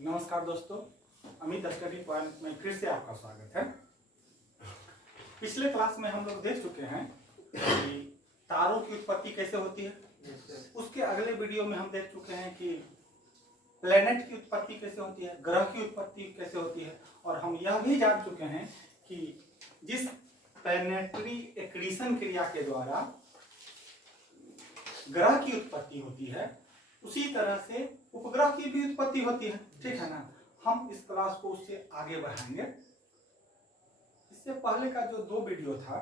नमस्कार दोस्तों, Amit study point में फिर से आपका स्वागत है। पिछले क्लास में हम लोग देख चुके हैं कि तारों की उत्पत्ति कैसे होती है। उसके अगले वीडियो में हम देख चुके हैं कि प्लेनेट की उत्पत्ति कैसे होती है, ग्रह की उत्पत्ति कैसे होती है, और हम यह भी जान चुके हैं कि जिस प्लैनेटरी एक्रीशन क्रिया के द्वारा ग्रह की उत्पत्ति होती है उसी तरह से उपग्रह की भी उत्पत्ति होती है। ठीक है ना। हम इस क्लास को उससे आगे बढ़ाएंगे। इससे पहले का जो 2 वीडियो था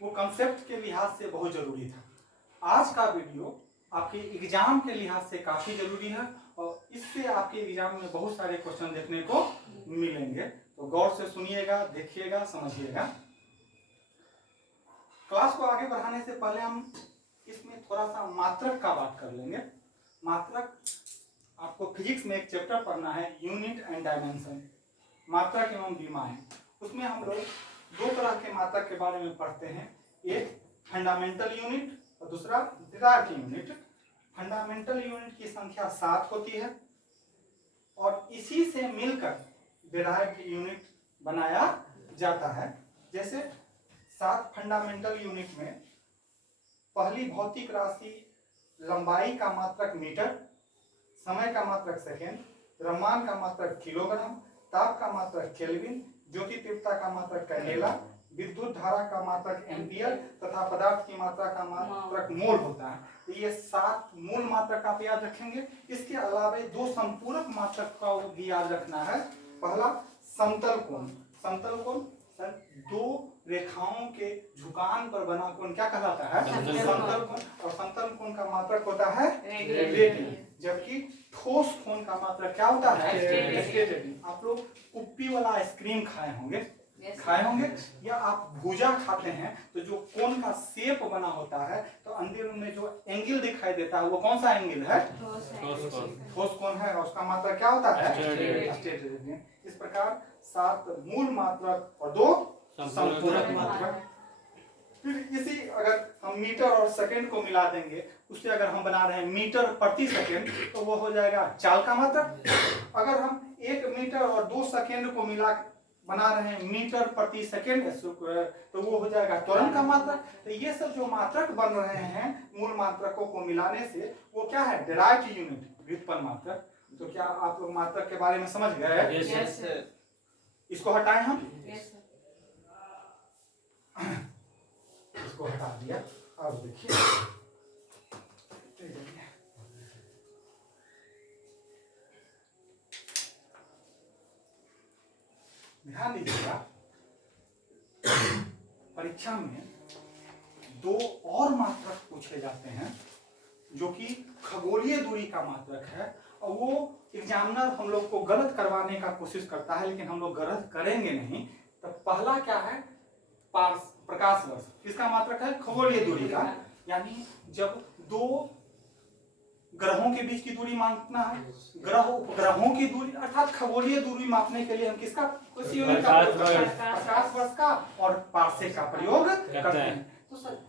वो कंसेप्ट के लिहाज से बहुत जरूरी था। आज का वीडियो आपके एग्जाम के लिहाज से काफी जरूरी है और इससे आपके एग्जाम में बहुत सारे क्वेश्चन देखने को मिलेंगे। तो गौर से सुनिएगा, देखिएगा, समझिएगा। क्लास को आगे बढ़ाने से पहले हम इसमें थोड़ा सा मात्रक का बात कर लेंगे। मात्रक आपको फिजिक्स में एक चैप्टर पढ़ना है, यूनिट एंड डायमेंशन, मात्रक एवं विमाएं। उसमें हम लोग 2 तरह के मात्रक के बारे में पढ़ते हैं, एक फंडामेंटल यूनिट और दूसरा डिराइव्ड यूनिट। फंडामेंटल यूनिट की संख्या 7 होती है और इसी से मिलकर डिराइव्ड यूनिट बनाया जाता है। जैसे 7 फंडामेंटल यूनिट में पहली भौतिक राशि लंबाई का मात्रक मीटर, समय का मात्रक सेकेंड, द्रव्यमान का मात्रक किलोग्राम, ताप का मात्रक केल्विन, ज्योति तीव्रता का मात्रक कैंडेला, विद्युत धारा का मात्रक एम्पियर तथा पदार्थ की मात्रा का मात्रक मोल होता है। तो ये 7 मूल मात्रक आप याद रखेंगे। इसके अलावा 2 संपूरक मात्रक का भी याद रखना है। पहला समतल कोण। समतल कोण 2 रेखाओं के झुकान पर बना कोण क्या कहलाता है? समतल कोण। और समतल कोण का मात्रक होता है रेडियन, जबकि ठोस कोण का मात्रक क्या होता है? स्टेरेडियन। आप लोग कुप्पी वाला आइसक्रीम खाए होंगे या आप भुजा खाते हैं तो जो कोण का शेप बना होता है तो अंदर में जो एंगल दिखाई देता है वो कौन सा एंगल है? ठोस कोण है और उसका मात्रक क्या होता है? स्टेरेडियन। इस प्रकार 7 मूल मात्रक और 2 संपूरक मात्रक। फिर इसी अगर हम मीटर और सेकंड को मिला देंगे, उससे अगर हम बना रहे हैं मीटर प्रति सेकंड तो वो हो जाएगा चाल का मात्रक। अगर हम 1 मीटर और 2 सेकंड को मिला बना रहे हैं मीटर प्रति सेकंड तो वो हो जाएगा त्वरण का मात्रक। तो ये सब जो मात्रक बन रहे हैं मूल मात्रकों को मिलाने से वो क्या है? डिराइव्ड यूनिट, व्युत्पन्न मात्रक। तो क्या आप लोग मात्रक के बारे में समझ गए? Yes sir. इसको हटाएं हम। Yes sir. इसको हटा दिया। अब देखिए ध्यान दीजिएगा, परीक्षा में 2 और मात्रक पूछे जाते हैं जो कि खगोलीय दूरी का मात्रक है और वो एग्जामिनर हम लोग को गलत करवाने का कोशिश करता है, लेकिन हम लोग गलत करेंगे नहीं। तो पहला क्या है? प्रकाश वर्ष। किसका मात्रक है? खगोलीय दूरी का। यानी जब 2 ग्रहों के बीच की दूरी मापना है, ग्रह उपग्रहों की दूरी अर्थात खगोलीय दूरी मापने के लिए हम किसका प्रकाश वर्ष का और पारसेक का प्रयोग करते हैं। तो सर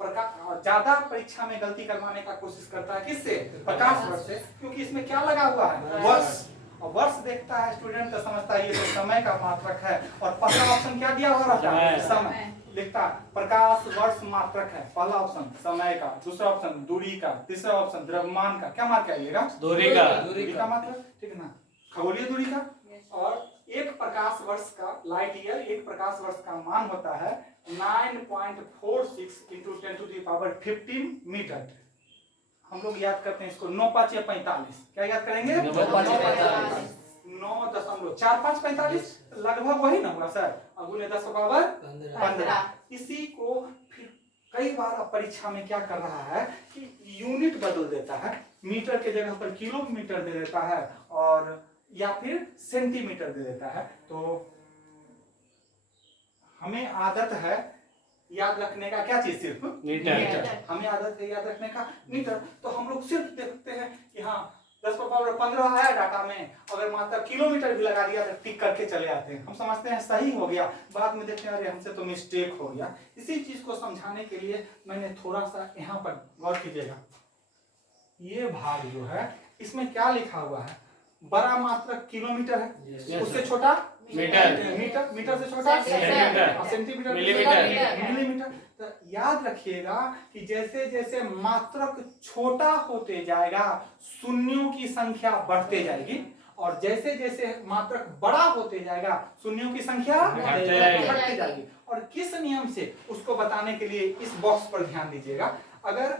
ज्यादा परीक्षा में गलती करवाने का कोशिश करता है किससे? प्रकाश वर्ष से, क्योंकि इसमें क्या लगा हुआ है? वर्ष। और वर्ष देखता है स्टूडेंट तो समझता है ये तो समय का मात्रक है और पहला ऑप्शन क्या दिया हुआ रहता है? समय। लिखता प्रकाश वर्ष मात्रक है, पहला ऑप्शन समय का, दूसरा ऑप्शन दूरी का, तीसरा ऑप्शन द्रव्यमान का। क्या मार्क आइएगा? दूरी का मात्रक। ठीक है ना, खगोलीय दूरी का। और 1 प्रकाश वर्ष का लाइट ईयर, 1 प्रकाश वर्ष का मान होता है 9.46 × 10⁻15 मीटर। हम लोग याद करते हैं इसको 9×5 = 45। क्या याद करेंगे? 9.45 लगभग वही ना हुआ सर। अब 10⁻15। इसी को फिर कई बार परीक्षा में क्या कर रहा है कि यूनिट बदल देता है, मीटर के जगह पर किलोमीटर दे देता है और या फिर सेंटीमीटर दे देता है। तो हमें आदत है याद रखने का क्या चीज? सिर्फ मीटर। हमें आदत है याद रखने का मीटर। तो हम लोग सिर्फ देखते हैं कि हाँ 10⁻15 आया डाटा में, अगर मात्रा किलोमीटर भी लगा दिया तो टिक करके चले आते हैं। हम समझते हैं सही हो गया, बाद में देखते हैं अरे हमसे तो मिस्टेक हो गया। इसी चीज को समझाने के लिए मैंने थोड़ा सा यहाँ पर गौर कीजिएगा, ये भाग जो है इसमें क्या लिखा हुआ है? बड़ा मात्रक किलोमीटर है, Yes. उससे छोटा मीटर, मीटर, मीटर से छोटा सेंटीमीटर, सेंटीमीटर, मिलीमीटर, मिलीमीटर। तो याद रखिएगा कि जैसे जैसे मात्रक छोटा होते जाएगा शून्यों की संख्या बढ़ते जाएगी, और जैसे जैसे मात्रक बड़ा होते जाएगा शून्यों की संख्या घटते जाएगी। और किस नियम से, उसको बताने के लिए इस बॉक्स पर ध्यान दीजिएगा। अगर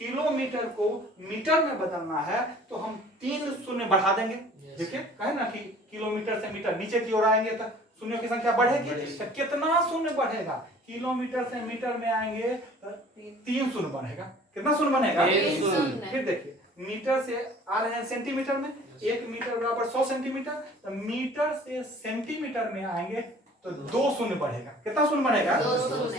किलोमीटर को मीटर में बदलना है तो हम 3 शून्य बढ़ा देंगे। देखिए कहे ना कि किलोमीटर से मीटर नीचे की ओर आएंगे तो शून्यों की संख्या बढ़ेगी, तो कितना शून्य बढ़ेगा? किलोमीटर से मीटर में आएंगे तो 3 शून्य बढ़ेगा। कितना शून्य बनेगा? फिर देखिए मीटर से आ रहे हैं सेंटीमीटर में, 1 मीटर बराबर 100 सेंटीमीटर, तो मीटर से सेंटीमीटर में आएंगे तो 2 शून्य बढ़ेगा। कितना शून्य बनेगा?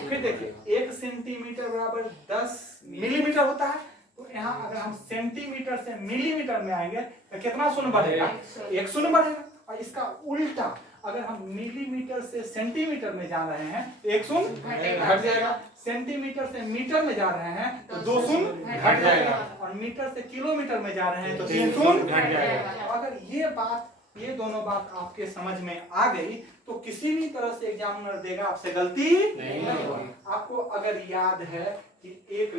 फिर देखिए 1 सेंटीमीटर बराबर 10 मिलीमीटर होता है, तो यहाँ अगर हम सेंटीमीटर से मिलीमीटर में आएंगे तो कितना शून्य बढ़ेगा? 1 शून्य बढ़ेगा। और इसका उल्टा अगर हम मिलीमीटर से सेंटीमीटर में जा रहे हैं तो 1 शून्य घट जाएगा, सेंटीमीटर से मीटर में जा रहे हैं तो 2 शून्य घट जाएगा, और मीटर से किलोमीटर में जा रहे हैं तो 3 शून्य घट जाएगा। अगर ये दोनों बात आपके समझ में आ गई तो किसी भी तरह से एग्जामिनर देगा आपसे गलती नहीं होगी। आपको अगर याद है कि एक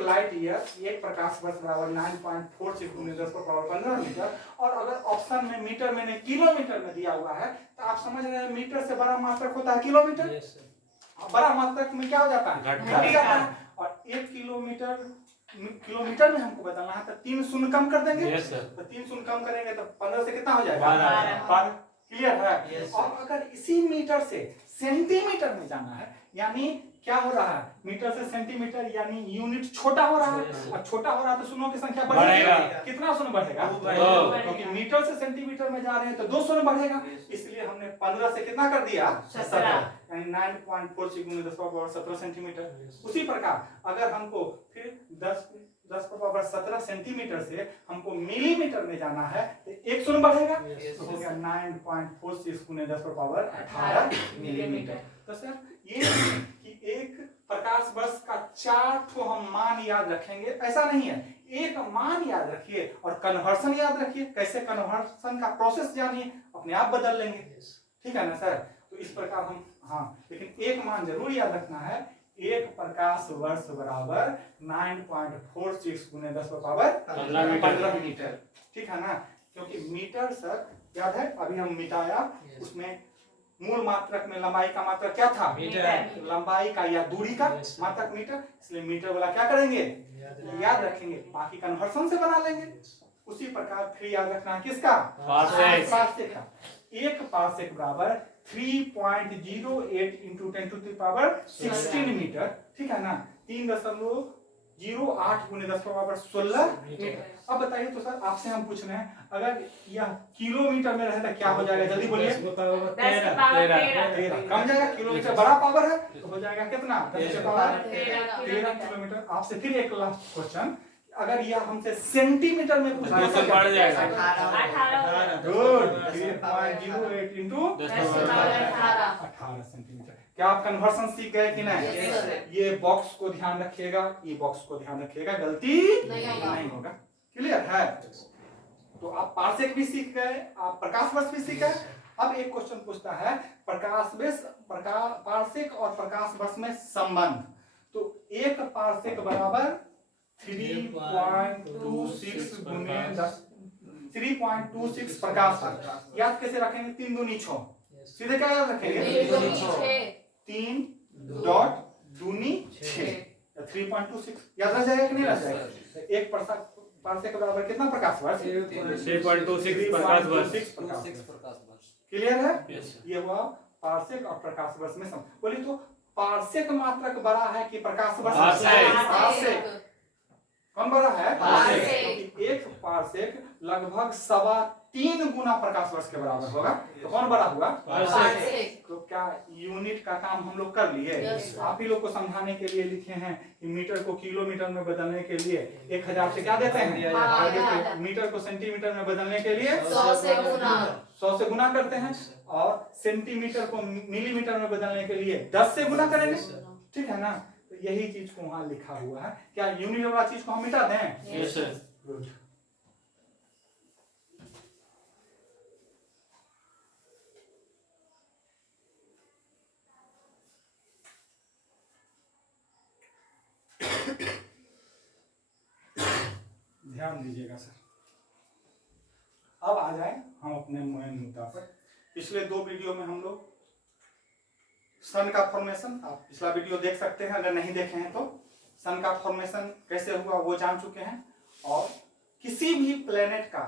लाइट ईयर 1 प्रकाश वर्ष बराबर 9.46 × 10⁻15 मीटर, और अगर ऑप्शन में मीटर में नहीं किलोमीटर में दिया हुआ है तो आप समझ रहे हैं मीटर से बड़ा मात्रक होता है किलोमीटर। बड़ा मात्रक में क्या हो जाता है? घट जाता है। और 1 किलोमीटर में हमको बताना है तो 3 शून्य कम कर देंगे। तो 3 शून्य कम करेंगे तो 15 से कितना हो जाएगा? 12। क्लियर है? और अगर इसी मीटर से सेंटीमीटर में जाना है, यानी क्या हो रहा है? मीटर से सेंटीमीटर यानी यूनिट छोटा हो रहा है, और छोटा हो रहा है तो शून्यों की संख्या बढ़ेगा। कितना शून्य बढ़ेगा? क्योंकि मीटर से सेंटीमीटर में जा रहे हैं तो 2 शून्य बढ़ेगा, इसलिए हमने 15 से कितना कर दिया? 17, यानी 9.46 × 10⁻17 सेंटीमीटर। उसी प्रकार अगर हमको फिर 10⁻17 सेंटीमीटर से हमको मिलीमीटर में जाना है तो 1 शून्य बढ़ेगा, तो हो गया 9.46 × 10⁻18 मिलीमीटर। तो सर ये कि एक प्रकाश वर्ष का 4 ठो हम मान याद रखेंगे, ऐसा नहीं है, एक मान याद रखिए और कन्वर्सन याद रखिए। कैसे कन्वर्सन का प्रोसेस जानिए, अपने आप बदल लेंगे। ठीक है ना सर? तो इस प्रकार हम, हाँ, लेकिन एक मान जरूर याद रखना है, 1 प्रकाश वर्ष बराबर 9.46 × 10⁻15 मीटर। ठीक है ना? क्योंकि मीटर सर याद है, अभी हम मिटाया, उसमें मूल मात्रक में लंबाई का मात्रक क्या था? मीटर। लंबाई का या दूरी का मात्रक मीटर, इसलिए मीटर वाला क्या करेंगे? याद रखेंगे, बाकी कन्वर्सन से बना लेंगे। उसी प्रकार फिर याद रखना है किसका? पारसेक का। 1 पारसेक बराबर 3.08 × 10⁻16 मीटर। ठीक है ना? 3.08 × 10⁻16 मीटर। अब बताइए तो सर आपसे हम पूछ रहे हैं, अगर यह किलोमीटर में रहे तो क्या हो जाएगा? जल्दी बोलिए। 13 कम जाएगा, किलोमीटर बड़ा पावर है तो हो जाएगा कितना? 13 किलोमीटर। आपसे फिर एक लास्ट क्वेश्चन, अगर यह हमसे सेंटीमीटर में पूछा तो बढ़ जाएगा 18। Good, 3.08 × 10⁻18 centimetre. क्या आप कन्वर्सन सीख गए कि नहीं? ये बॉक्स को ध्यान रखिएगा, ये बॉक्स को ध्यान रखिएगा, गलती नहीं होगा। क्लियर है? तो आप पारसेक भी सीख गए, आप प्रकाश वर्ष भी सीख गए। अब एक क्वेश्चन पूछता है पारसेक और प्रकाश वर्ष में संबंध। तो 1 पारसेक बराबर 3.26 × 3.26 प्रकाश वर्ष। याद कैसे रखेंगे? 3 दूनी 6। सीधे क्या याद रखेंगे? 3 डॉट दूनी 6, 3.26 याद रह जाएगा कि नहीं रह जाएगा? 1 पारसेक के बराबर कितना प्रकाश वर्ष? 3.26 प्रकाश वर्ष। क्लियर है? ये हुआ पारसेक और प्रकाश वर्ष में संबंध। बोलिए तो पारसेक मात्रक बड़ा है कि प्रकाश वर्ष? पारसेक। कौन बड़ा है? पारसेक। 1 पारसेक लगभग 3.25 गुना प्रकाश वर्ष के बराबर होगा, तो कौन बड़ा हुआ? पारसेक। तो क्या यूनिट का काम हम लोग कर लिए? आप ही लोग को समझाने के लिए लिखे हैं कि मीटर को किलोमीटर में बदलने के लिए 1000 से क्या देते हैं? मीटर को सेंटीमीटर में बदलने के लिए 100 से गुना करते हैं, और सेंटीमीटर को मिलीमीटर में बदलने के लिए 10 से गुना करेंगे। ठीक है ना? तो यही चीज को वहां लिखा हुआ है। क्या यूनिट वाला चीज को हम मिटा दें? Yes sir. गुड। ध्यान दीजिएगा सर। अब आ जाए हम अपने मेन मुद्दा पर। पिछले 2 वीडियो में हम लोग सन का फॉर्मेशन, आप पिछला वीडियो देख सकते हैं अगर नहीं देखे हैं तो, सन का फॉर्मेशन कैसे हुआ वो जान चुके हैं, और किसी भी प्लेनेट का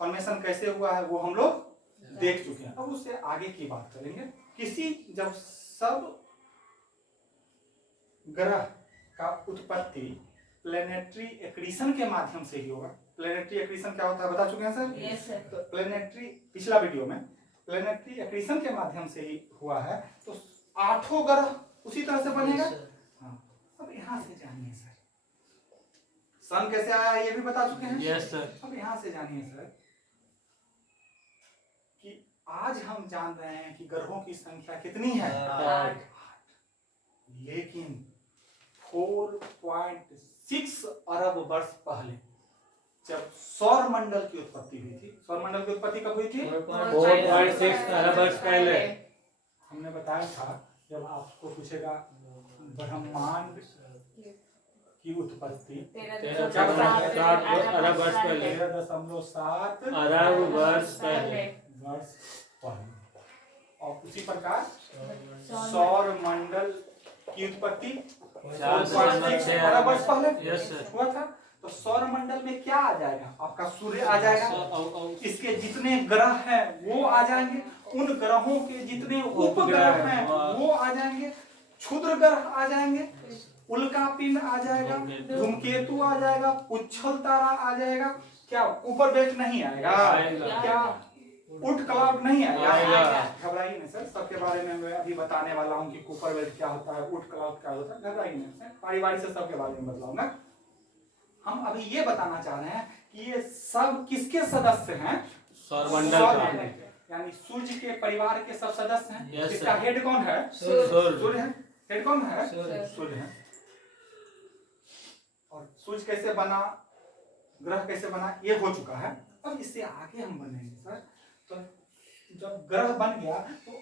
फॉर्मेशन कैसे हुआ है वो हम लोग देख चुके हैं। अब उससे आगे की बात करेंगे। जब सब ग्रह का उत्पत्ति प्लेनेटरी एक्रीशन के माध्यम से ही होगा। प्लेनेटरी एक्रीशन क्या होता है बता चुके हैं सर? Yes sir. तो प्लेनेटरी पिछला वीडियो में प्लेनेटरी एक्रीशन के माध्यम से ही हुआ है, तो 8 ग्रह उसी तरह से बनेगा। हाँ, अब यहाँ से जानिए सर, सन कैसे आया ये भी बता चुके हैं। Yes sir. अब यहाँ से जानिए सर कि आज हम जान रहे हैं कि ग्रहों की संख्या कितनी है, 8। लेकिन 4.6 अरब वर्ष पहले जब सौर मंडल की उत्पत्ति हुई थी, सौर मंडल की उत्पत्ति कब हुई थी? 4.6 अरब वर्ष पहले। हमने बताया था जब आपको पूछेगा ब्रह्मांड की उत्पत्ति 13.7 अरब वर्ष पहले। 13.7 अरब वर्ष पहले। और उसी प्रकार सौर मंडल की उत्पत्ति 4.6 अरब वर्ष पहले यस सर। हुआ था। तो सौर मंडल में क्या आ जाएगा? आपका सूर्य आ जाएगा, इसके जितने ग्रह हैं वो आ जाएंगे, उन ग्रहों के जितने उपग्रह हैं वो आ जाएंगे, क्षुद्र ग्रह आ जाएंगे, उल्का पिंड आ जाएगा, धूमकेतु आ जाएगा, उच्छल तारा आ जाएगा। क्या ऊपर बेल्ट नहीं आएगा? क्या उल्ट क्लाउड नहीं आएगा? घबराइए नहीं सर, सबके बारे में मैं अभी बताने वाला हूँ कि कुपर बेल्ट क्या होता है, उल्ट क्लाउड क्या होता है। घबराइए नहीं सर, बारी बारी से सबके बारे में बतलाऊंगा। हम अभी ये बताना चाह रहे हैं कि ये सब किसके सदस्य हैं? सौरमंडल का, यानी सूर्य के परिवार के सब सदस्य हैं। Yes, इसका sir. हेड कौन है? सूर्य है। हेड कौन है? सूर्य है। और सूर्य कैसे बना, ग्रह कैसे बना, ये हो चुका है। अब इससे आगे हम बढ़ेंगे सर। तो जब ग्रह बन गया तो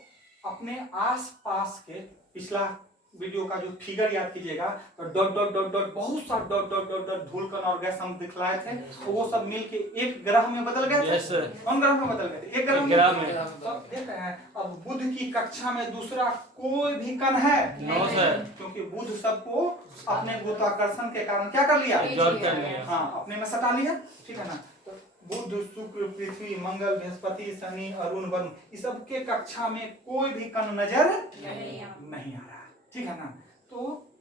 अपने आस पास के, पिछला वीडियो का जो फिगर याद कीजिएगा, तो डॉट डॉट डॉट डॉट बहुत सा डॉट डॉट डॉट डॉट धूलकण और गैस हम दिखलाए थे, तो वो सब मिलके एक ग्रह में बदल गए थे। Yes sir. कौन ग्रह में बदल गए थे? एक ग्रह में। तो देख रहे हैं अब बुध की कक्षा में दूसरा कोई भी कण है? No sir. क्योंकि बुध सबको अपने गुरुत्वाकर्षण के कारण क्या कर लिया? जॉब कर लिया। हाँ, अपने में सटा लिया। ठीक है ना? तो बुध, शुक्र, पृथ्वी, मंगल, बृहस्पति, शनि, अरुण, वरुण, इस सब के कक्षा में कोई भी कण नजर नहीं आ रहा। ठीक है ना? तो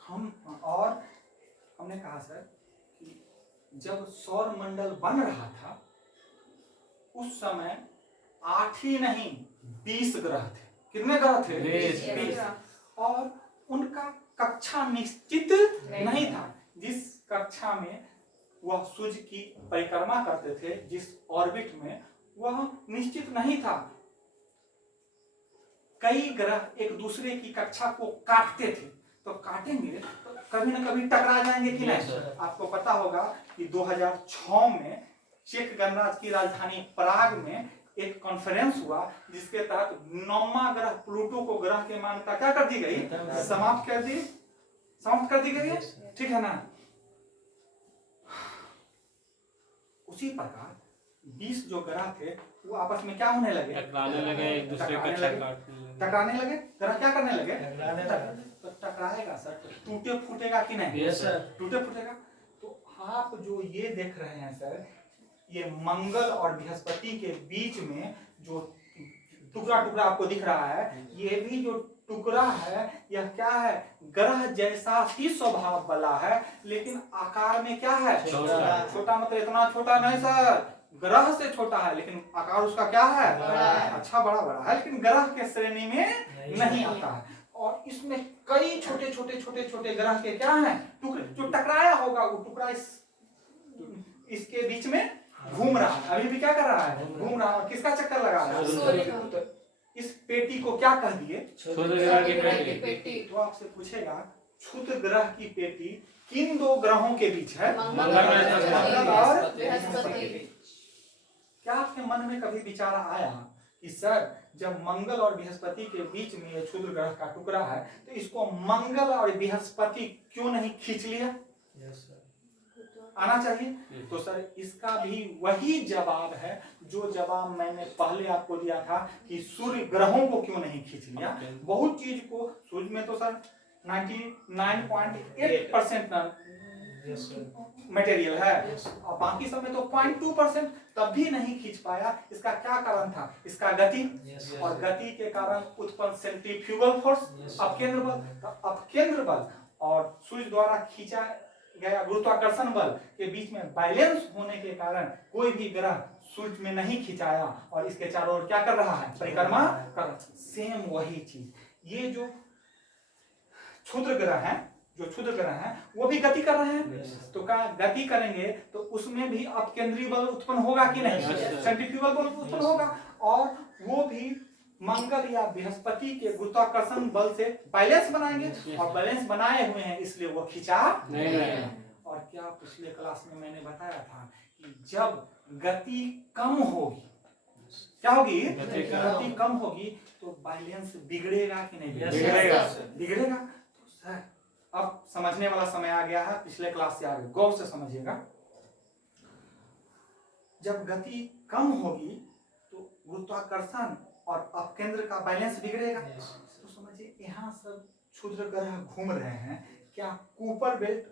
हम और हमने कहा सर कि जब सौर मंडल बन रहा था उस समय 8 ही नहीं 20 ग्रह थे। कितने ग्रह थे? 20। और उनका कक्षा निश्चित नहीं था। जिस कक्षा में वह सूर्य की परिक्रमा करते थे, जिस ऑर्बिट में, वह निश्चित नहीं था। कई ग्रह एक दूसरे की कक्षा को काटते थे, तो काटेंगे तो कभी ना कभी टकरा जाएंगे कि नहीं? आपको पता होगा कि 2006 में चेक गणराज्य की राजधानी प्राग में एक कॉन्फ्रेंस हुआ जिसके तहत 9वां ग्रह प्लूटो को ग्रह की मान्यता क्या कर दी गई? समाप्त कर दी गई। ठीक है ना? उसी प्रकार 20 जो ग्रह थे वो आपस में क्या होने लगे? टकराने लगे, एक दूसरे को टकराने लगे। ग्रह क्या करने लगे? तो टकराएगा सर, तो टूटे फूटेगा कि नहीं? Yes sir. टूटे फूटेगा। तो आप जो ये देख रहे हैं सर, ये मंगल और बृहस्पति के बीच में जो टुकड़ा टुकड़ा आपको दिख रहा है, ये भी जो टुकड़ा है यह क्या है? ग्रह जैसा ही स्वभाव वाला है, लेकिन आकार में क्या है? छोटा। मतलब इतना छोटा नहीं सर, ग्रह से छोटा है, लेकिन आकार उसका क्या है? अच्छा बड़ा है, लेकिन ग्रह के श्रेणी में नहीं आता है। और इसमें कई छोटे छोटे ग्रह के क्या हैं? टुकड़े। जो टकराया होगा वो टुकड़ा इसके बीच में घूम रहा है, अभी भी क्या कर रहा है? घूम रहा है। किसका चक्कर लगा रहा है? तो इस पेटी को क्या कह दिए? क्षुद्र ग्रह की पेटी। तो आपसे पूछेगा क्षुद्र ग्रह की पेटी किन 2 ग्रहों के बीच है? मंगल और बृहस्पति। क्या आपके मन में कभी विचार आया कि सर जब मंगल और बृहस्पति के बीच में ये क्षुद्र ग्रह का टुकड़ा है, तो इसको मंगल और बृहस्पति क्यों नहीं खींच लिया? आना चाहिए। तो सर इसका भी वही जवाब है जो जवाब मैंने पहले आपको दिया था कि सूर्य ग्रहों को क्यों नहीं खींच लिया। बहुत चीज को सूर्य में तो सर 99.8% मटेरियल है और बाकी सब में तो 0.2% तब भी नहीं खींच पाया। इसका क्या कारण था? इसका गति, और गति के कारण उत्पन्न सेंट्रीफ्यूगल फोर्स, अपकेंद्र बल। तो अपकेंद्र बल और सूर्य द्वारा खींचा गया गुरुत्वाकर्षण बल के बीच में बैलेंस होने के कारण कोई भी ग्रह सूर्य में नहीं खिंचाया और इसके चारों ओर क्या कर रहा है? परिक्रमा कर। सेम वही चीज ये जो क्षुद्र ग्रह हैं, जो क्षुद्र ग्रह हैं वो भी गति कर रहे हैं। तो क्या गति करेंगे तो उसमें भी अपकेंद्रीय बल उत्पन्न होगा कि नहीं? सेंट्रीफ्यूगल बल उत्पन्न होगा और वो भी मंगल या बृहस्पति के गुरुत्वाकर्षण बल से बैलेंस बनाएंगे और बैलेंस बनाए हुए हैं इसलिए वो खिंचा नहीं। और क्या पिछले क्लास में मैंने बताया था कि जब गति कम होगी, क्या होगी? गति कम होगी तो बैलेंस बिगड़ेगा कि नहीं? बिगड़ेगा। तो सर अब समझने वाला समय आ गया है, पिछले क्लास से आगे गौर से समझिएगा। जब गति कम होगी तो गुरुत्वाकर्षण और अपकेंद्र का बैलेंस बिगड़ेगा। तो समझिए यहाँ सब क्षुद्र ग्रह घूम रहे हैं। क्या कुपर बेल्ट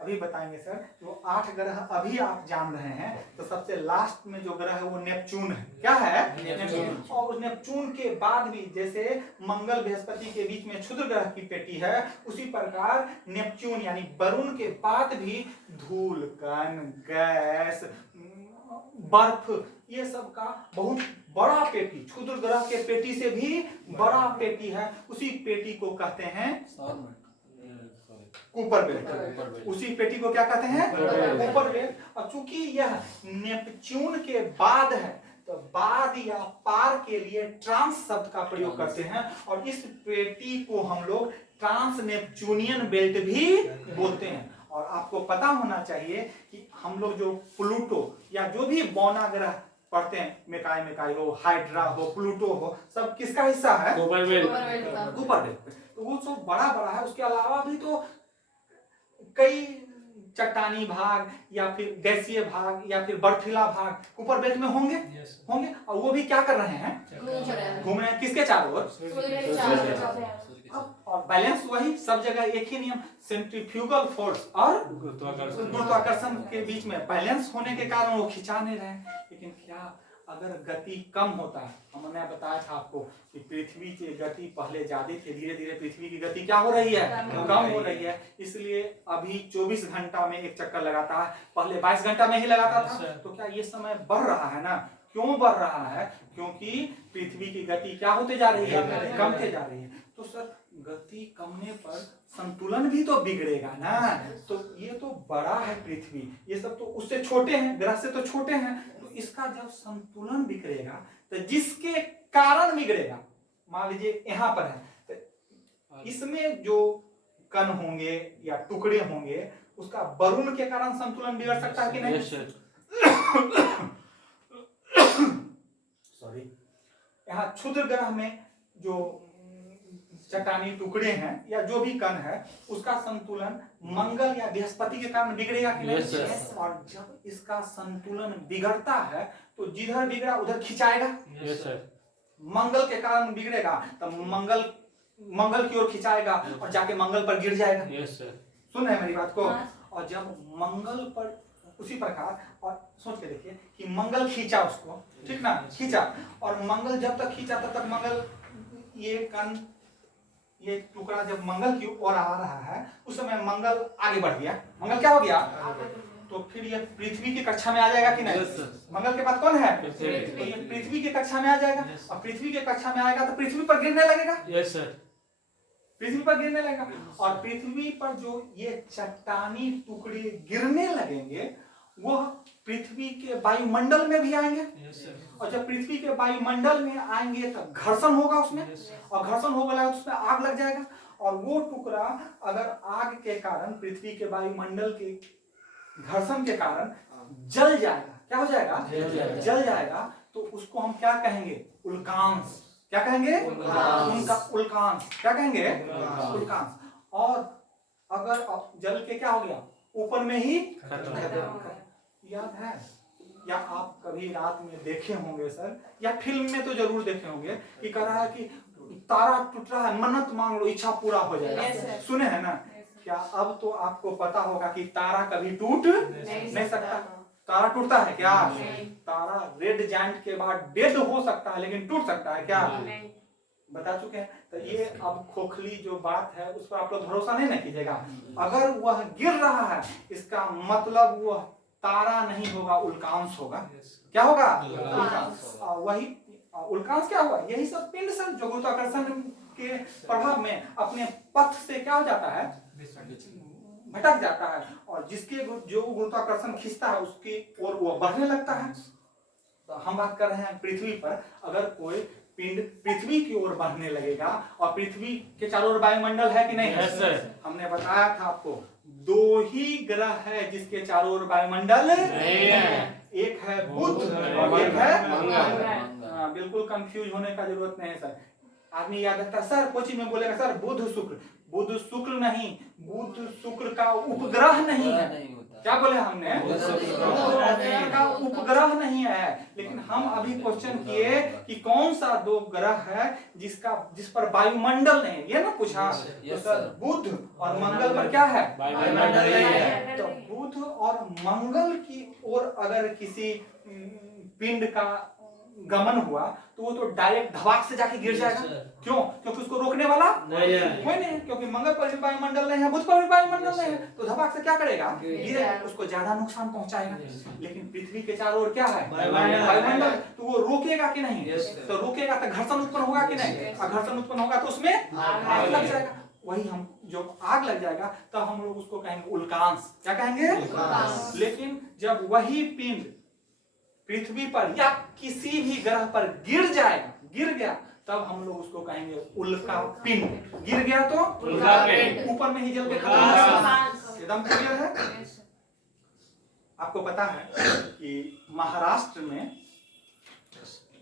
अभी बताएंगे सर। जो 8 ग्रह अभी आप जान रहे हैं तो सबसे लास्ट में जो ग्रह है वो नेपच्यून है। क्या है? नेपच्यून। और उस नेपच्यून के बाद भी जैसे मंगल बृहस्पति के बीच में क्षुद्र ग्रह की पेटी है, उसी प्रकार नेपच्यून यानी वरुण के बाद भी धूल कण, गैस, बर्फ, ये सब का बहुत बड़ा पेटी, क्षुद्र ग्रह के पेटी से भी बड़ा पेटी है। उसी पेटी को कहते हैं कुपर बेल्ट। उसी पेटी को क्या कहते हैं? Kuiper belt. और चूंकि यह नेपच्यून के बाद है तो बाद या पार के लिए ट्रांस शब्द का प्रयोग करते हैं और इस पेटी को हम लोग ट्रांस नेपच्यूनियन बेल्ट भी बोलते हैं। और आपको पता होना चाहिए कि हम लोग जो प्लूटो या जो भी बौना ग्रह पढ़ते हैं, मेकाई हो, हाइड्रा हो, प्लूटो हो, सब किसका हिस्सा है? Kuiper belt. तो वो सब बड़ा बड़ा है। उसके अलावा भी तो कई चट्टानी भाग या फिर गैसीय भाग या फिर बर्फीला भाग कुपर बेल्ट में होंगे। होंगे और वो भी क्या कर रहे हैं? घूम रहे हैं। किसके चारों ओर? और बैलेंस वही, सब जगह एक ही नियम, सेंट्रीफ्यूगल फोर्स और गुरुत्वाकर्षण के बीच में बैलेंस होने के कारण वो खिंचा नहीं रहे। लेकिन क्या अगर गति कम होता है, हमने बताया था आपको कि पृथ्वी की गति पहले ज्यादा थी, धीरे धीरे पृथ्वी की गति क्या हो रही है? कम हो रही है। इसलिए अभी 24 घंटा में एक चक्कर लगाता है, पहले 22 घंटा में ही लगाता था। तो क्या ये समय बढ़ रहा है ना? क्यों बढ़ रहा है? क्योंकि पृथ्वी की गति क्या होते जा रही है? कमते जा रही है। तो सर गति कमने पर संतुलन भी तो बिगड़ेगा ना। तो ये तो बड़ा है पृथ्वी, ये सब तो उससे छोटे हैं, ग्रह से तो छोटे हैं। तो इसका जब संतुलन बिगड़ेगा तो जिसके कारण बिगड़ेगा, मान लीजिए यहाँ पर है तो इसमें जो कण होंगे या टुकड़े होंगे उसका वरुण के कारण संतुलन बिगड़ सकता है कि नहीं? सॉरी, यहाँ क्षुद्र ग्रह में जो चट्टानी टुकड़े हैं या जो भी कण है उसका संतुलन मंगल या बृहस्पति के कारण बिगड़ेगा कि नहीं? और जब इसका संतुलन बिगड़ता है तो जिधर बिगड़ा उधर खिंचाएगा। मंगल के कारण बिगड़ेगा तो मंगल की ओर खिंचाएगा और जाके मंगल पर गिर जाएगा। सुन रहे मेरी बात को? और जब मंगल पर उसी प्रकार, और सोच के देखिए कि मंगल खींचा उसको, ठीक ना, खींचा, और मंगल जब तक खींचा तब तक मंगल ये कण, ये टुकड़ा जब मंगल की ओर आ रहा है उस समय मंगल आगे बढ़ गया। मंगल क्या हो गया? तो फिर ये पृथ्वी की कक्षा में आ जाएगा कि नहीं? मंगल के बाद कौन है? तो ये पृथ्वी की कक्षा में आ जाएगा और पृथ्वी की कक्षा में आएगा तो पृथ्वी पर गिरने लगेगा। पृथ्वी पर गिरने लगेगा और पृथ्वी पर जो ये चट्टानी टुकड़े गिरने लगेंगे वह पृथ्वी के वायुमंडल में भी आएंगे। और जब पृथ्वी के वायुमंडल में आएंगे तो घर्षण होगा उसमें, और घर्षण होगा तो उसमें आग लग जाएगा। और वो टुकड़ा अगर आग के कारण, पृथ्वी के वायुमंडल के घर्षण के कारण जल जाएगा, क्या हो जाएगा? जल जाएगा। तो उसको हम क्या कहेंगे? उल्कांश। क्या कहेंगे? उनका उल्कांश। क्या कहेंगे? उल्कांश। और अगर जल के क्या हो गया? ऊपर में ही खत्म। याद है? या आप कभी रात में देखे होंगे सर, या फिल्म में तो जरूर देखे होंगे कि कह रहा है कि तारा टूट रहा है, मन्नत मांग लो इच्छा पूरा हो जाएगा। सुने हैं ना? क्या अब तो आपको पता होगा कि तारा कभी टूट नहीं सकता। तारा टूटता है क्या? तारा रेड जायंट के बाद डेड हो सकता है, लेकिन टूट सकता है क्या? बता चुके हैं। तो ये अब खोखली जो बात है उस पर आप लोग भरोसा नहीं ना कीजिएगा। अगर वह गिर रहा है इसका मतलब वह तारा नहीं होगा, उल्कांश होगा। क्या होगा? उल्कांश। वही उल्कांश क्या हुआ? यही सब पिंड सर जो गुरुत्वाकर्षण के प्रभाव में अपने पथ से क्या हो जाता है, भटक जाता है, और जिसके जो गुरुत्वाकर्षण खींचता है उसकी ओर वो बढ़ने लगता है। तो हम बात कर रहे हैं पृथ्वी पर, अगर कोई पिंड पृथ्वी की ओर बढ़ने लगेगा, और पृथ्वी के चारों ओर वायुमंडल है कि नहीं है? हमने बताया था आपको 2 ही ग्रह है जिसके चारों ओर वायुमंडल नहीं है। एक है बुध और एक है मंगल। बिल्कुल कंफ्यूज होने का जरूरत नहीं है सर। आदमी याद रखता है सर, कोचिंग में बोलेगा सर बुध शुक्र, बुध शुक्र नहीं, बुध शुक्र का उपग्रह नहीं है। क्या बोले हमने? का उपग्रह नहीं है। लेकिन हम अभी क्वेश्चन किए कि कौन सा 2 ग्रह है जिस पर वायुमंडल नहीं है, ये ना पूछा। तो सर बुध और मंगल पर क्या है? वायुमंडल नहीं है। तो बुध और मंगल की ओर अगर किसी पिंड का गमन हुआ तो वो तो डायरेक्ट धमाक से जाके गिर जाएगा। क्यों? क्योंकि उसको रोकने वाला कोई नहीं, क्योंकि मंगल पर भी वायुमंडल नहीं है, बुध पर भी वायुमंडल नहीं है, तो धमाक से क्या करेगा? गिरेगा, उसको ज्यादा नुकसान पहुंचाएगा। लेकिन पृथ्वी के चारों ओर क्या है? वायुमंडल। तो वो रोकेगा कि नहीं? तो रोकेगा तो घर्षण उत्पन्न होगा कि नहीं? और घर्षण उत्पन्न होगा तो उसमें आग लग जाएगा। वही हम जो आग लग जाएगा तो हम लोग उसको कहेंगे उल्कांश। क्या कहेंगे? लेकिन जब वही पिंड पृथ्वी पर या किसी भी ग्रह पर गिर गया, तब हम लोग उसको कहेंगे उल्का पिंड। गिर गया तो उल्का पिंड, ऊपर में ही जल के खत्म हो। एकदम क्लियर है? आपको पता है कि महाराष्ट्र में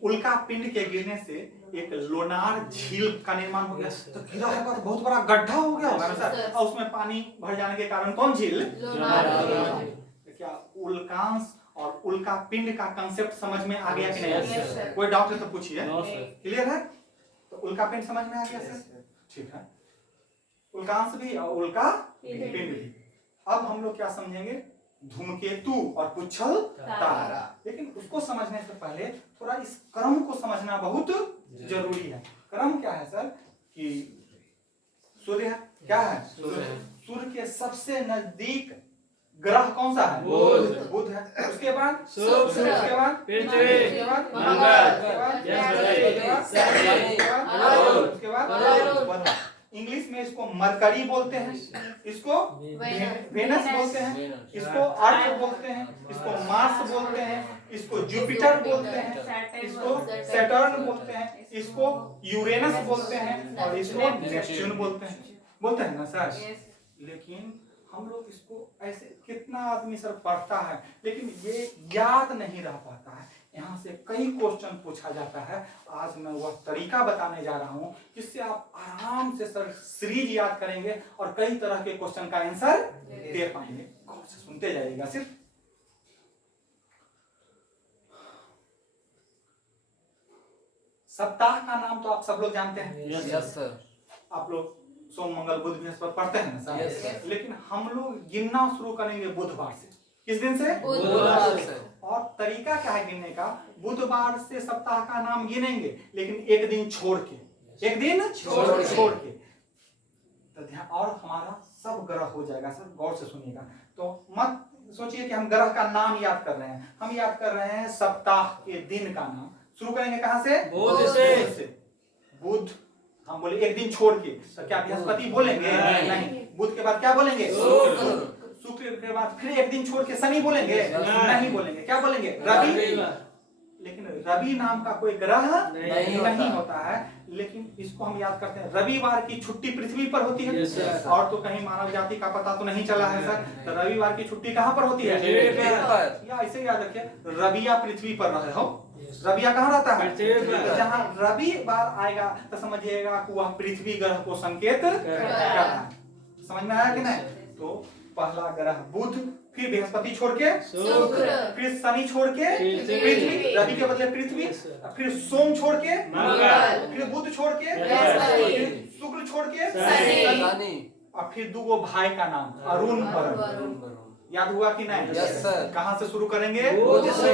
उल्का पिंड के गिरने से एक लोनार झील का निर्माण हो गया। तो गिरा होगा तो बहुत बड़ा गड्ढा हो गया होगा ना सर, और उसमें पानी भर जाने के कारण कौन झील? क्या उल्कांश और उल्का पिंड का कंसेप्ट समझ में आ गया कि नहीं? कोई डाउट है तो पूछिए। क्लियर है? तो उल्का पिंड समझ में आ गया सर? ठीक है। उल्कांश भी और उल्का पिंड भी। अब हम लोग क्या समझेंगे? धूमकेतु और पुच्छल तारा। लेकिन उसको समझने से पहले थोड़ा इस क्रम को समझना बहुत जरूरी है। क्रम क्या है सर? कि सूर्य क्या है? सूर्य के सबसे नजदीक ग्रह कौन सा है? बुध है। उसके बाद शुक्र, उसके बाद पृथ्वी, उसके बाद मंगल, उसके बाद इंग्लिश में इसको मरकरी बोलते हैं, इसको वेनस बोलते हैं, इसको अर्थ बोलते हैं, इसको मार्स बोलते हैं, इसको जुपिटर बोलते हैं, इसको सैटर्न बोलते हैं, इसको यूरेनस बोलते हैं, और इसको नेपच्यून बोलते हैं ना सर? लेकिन हम लोग इसको ऐसे कितना आदमी सर पढ़ता है लेकिन ये याद नहीं रह पाता है। यहाँ से कई क्वेश्चन पूछा जाता है। आज मैं वह तरीका बताने जा रहा हूँ जिससे आप आराम से सर सीरीज याद करेंगे और कई तरह के क्वेश्चन का आंसर दे पाएंगे। गौर से सुनते जाइएगा। सिर्फ सप्ताह का नाम तो आप सब लोग जानते हैं। Yes sir. आप लोग सोम मंगल बुध बृहस्पति पढ़ते हैं ना सर? लेकिन हम लोग गिनना शुरू करेंगे बुधवार से। किस दिन से? बुधवार से। और तरीका क्या है गिनने का? बुधवार से सप्ताह का नाम गिनेंगे, लेकिन एक दिन छोड़ के, एक दिन छोड़ के। तो ध्यान, और हमारा सब ग्रह हो जाएगा सर। गौर से सुनिएगा। तो मत सोचिए कि हम ग्रह का नाम याद कर रहे हैं, हम याद कर रहे हैं सप्ताह के दिन का नाम। शुरू करेंगे कहां से? बुध से। बुध हम बोले एक दिन छोड़ के, तो क्या बृहस्पति बोलेंगे? नहीं। बुध के बाद क्या बोलेंगे? शुक्र के बाद फिर एक दिन छोड़ के शनि बोलेंगे? नहीं बोलेंगे। क्या बोलेंगे? रवि। लेकिन रवि नाम का कोई ग्रह नहीं होता है। लेकिन इसको हम याद करते हैं। रविवार की छुट्टी पृथ्वी पर होती है, और तो कहीं मानव जाति का पता तो नहीं चला है सर। तो रविवार की छुट्टी कहाँ पर होती है? या ऐसे याद रखिए, रविया पृथ्वी पर रहे हो। रविया कहाँ रहता है? तो जहाँ रविवार आएगा तो समझिएगा कि वह पृथ्वी ग्रह को संकेत कर रहा है। समझ में आया कि नहीं? तो पहला ग्रह बुध, फिर बृहस्पति छोड़ के शुक्र, फिर शनि छोड़ के पृथ्वी, रवि के बदले पृथ्वी, फिर सोम छोड़ के मंगल, फिर बुध छोड़ के बृहस्पति, फिर शुक्र छोड़ के शनि, और फिर दो भाई का नाम अरुण वरुण। याद हुआ कि नहीं? Yes sir. कहाँ से शुरू करेंगे? बुध से।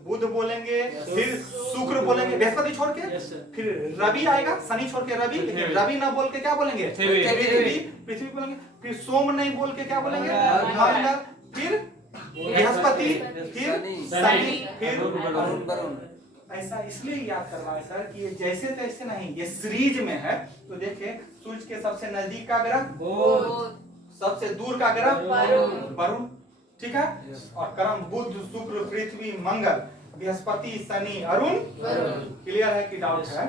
बुध बोलेंगे, फिर शुक्र बोलेंगे बृहस्पति छोड़ के, फिर रवि आएगा, शनि छोड़ के रवि, लेकिन रवि ना बोल के क्या बोलेंगे? पृथ्वी। पृथ्वी बोलेंगे, फिर सोम नहीं बोल के क्या बोलेंगे? मंगल, फिर बृहस्पति, फिर शनि, फिर अरुण वरुण। ऐसा इसलिए याद करवाए सर कि ये जैसे तैसे नहीं, ये सीरीज में है। तो देखिए सूर्य के सबसे नजदीक का ग्रह बुध, सबसे दूर का ग्रह वरुण। वरुण, ठीक है। और क्रम बुध, शुक्र, पृथ्वी, मंगल, बृहस्पति, शनि, अरुण। वरुण। क्लियर है कि डाउट है?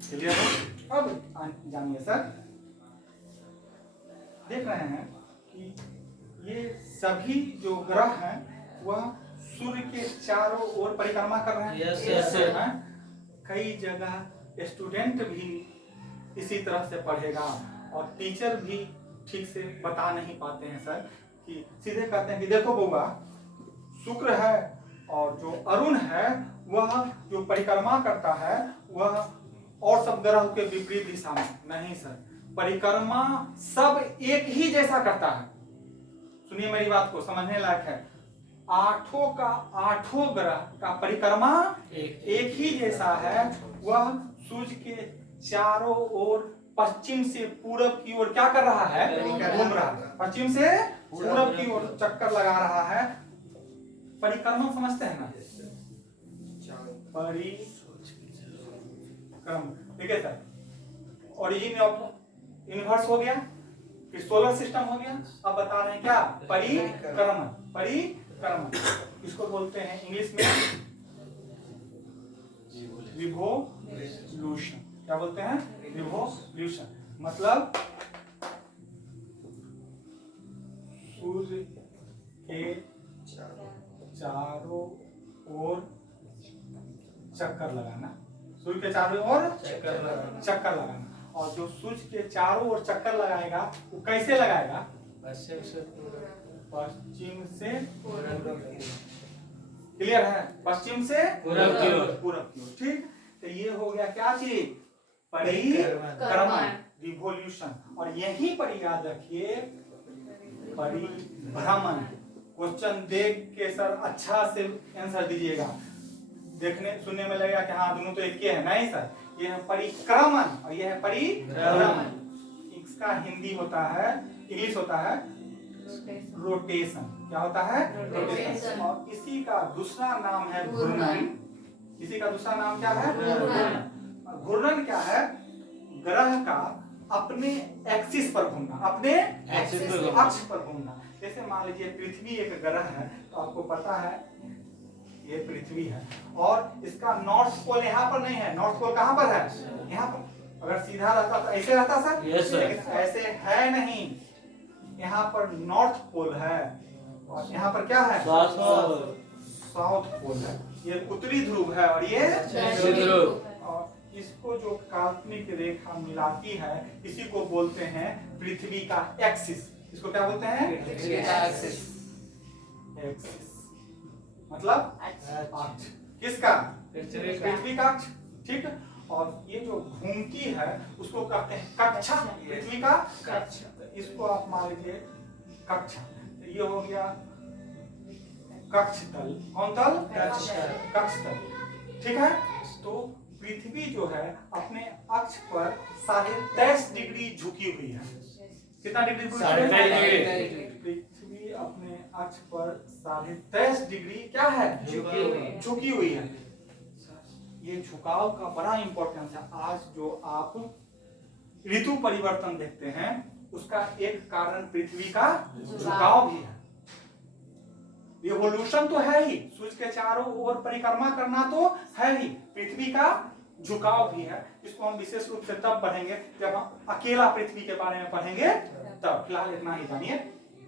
क्लियर है। अब जानिए सर, देख रहे हैं कि ये सभी जो ग्रह हैं वह सूर्य के चारों ओर परिक्रमा कर रहे हैं। Yes, sir. हैं? कई जगह स्टूडेंट भी इसी तरह से पढ़ेगा और टीचर भी ठीक से बता नहीं पाते हैं सर, कि सीधे कहते हैं कि देखो बउआ, शुक्र है और जो अरुण है वह जो परिक्रमा करता है वह और सब ग्रह के विपरीत दिशा में नहीं सर, परिक्रमा सब एक ही जैसा करता है। सुनिए मेरी बात को, समझने लायक है। आठों का आठों ग्रह का परिक्रमा एक ही जैसा है। वह सूर्य के चारों ओर पश्चिम से पूरब की ओर क्या कर रहा है? घूम रहा है। पश्चिम से पूरब की ओर चक्कर लगा रहा है। परिक्रमा समझते हैं ना? परिक्रम, ठीक है सर। ओरिजिन ऑफ यूनिवर्स हो गया, फिर सोलर सिस्टम हो गया। अब बता रहे हैं क्या? परिक्रमण। परिक्रमण इसको बोलते हैं इंग्लिश में रिवोल्यूशन। क्या बोलते हैं? रिवोल्यूशन। मतलब सूर्य के चारों ओर चक्कर लगाना, सूर्य के चारों ओर चक्कर लगाना। और जो सूर्य के चारों ओर चक्कर लगाएगा वो कैसे लगाएगा? पश्चिम से क्लियर है? पश्चिम से पूरब की ओर। पूरब की ओर, ठीक। तो ये हो गया क्या चीज? परिक्रमण, रिवोल्यूशन। और यहीं पर याद रखिए परिभ्रमण। क्वेश्चन देख के सर अच्छा से आंसर दीजिएगा। देखने सुनने में लगेगा कि हाँ दोनों तो एक ही है, नहीं सर। ये है परिक्रमण और ये है परिभ्रमण। इसका हिंदी होता है, इंग्लिश होता है रोटेशन। क्या होता है? रोटेशन। और इसी का दूसरा नाम है घूर्णन। इसी का दूसरा नाम क्या है? घूर्णन। घूर्णन क्या है? ग्रह का अपने एक्सिस पर घूमना, अपने अक्ष पर घूमना। जैसे मान लीजिए पृथ्वी एक ग्रह है, तो आपको पता है ये पृथ्वी है और इसका नॉर्थ पोल यहाँ पर नहीं है। नॉर्थ पोल कहाँ पर है? यहाँ पर। अगर सीधा रहता तो ऐसे रहता सर? Yes, sir. लेकिन ऐसे है नहीं। यहाँ पर नॉर्थ पोल है और यहाँ पर क्या है? साउथ पोल है। ये उत्तरी ध्रुव है और ये दक्षिण ध्रुव। और इसको जो काल्पनिक रेखा मिलाती है इसी को बोलते हैं पृथ्वी का एक्सिस। इसको क्या बोलते हैं? एक्सिस। मतलब अक्ष। किसका? पृथ्वी का अक्ष, ठीक। और ये जो घूमती है उसको कहते हैं कक्षा। पृथ्वी का कक्षा। इसको आप मान लीजिए कक्षा। ये हो गया कक्ष तल। कौन तल? कक्ष तल, ठीक है। तो पृथ्वी जो है अपने अक्ष पर 23.5 डिग्री झुकी हुई है। कितना डिग्री? 23.5 पृथ्वी अपने अक्ष पर 23.5 डिग्री क्या है? झुकी हुई है। ये झुकाव का बड़ा इंपॉर्टेंस है। आज जो आप ऋतु परिवर्तन देखते हैं उसका एक कारण पृथ्वी का झुकाव भी है। रिवोल्यूशन तो है ही, सूर्य के चारों ओर परिक्रमा करना तो है ही, पृथ्वी का झुकाव भी है। इसको हम विशेष रूप से तब पढ़ेंगे जब हम अकेला पृथ्वी के बारे में पढ़ेंगे तब। फिलहाल इतना ही जानिए।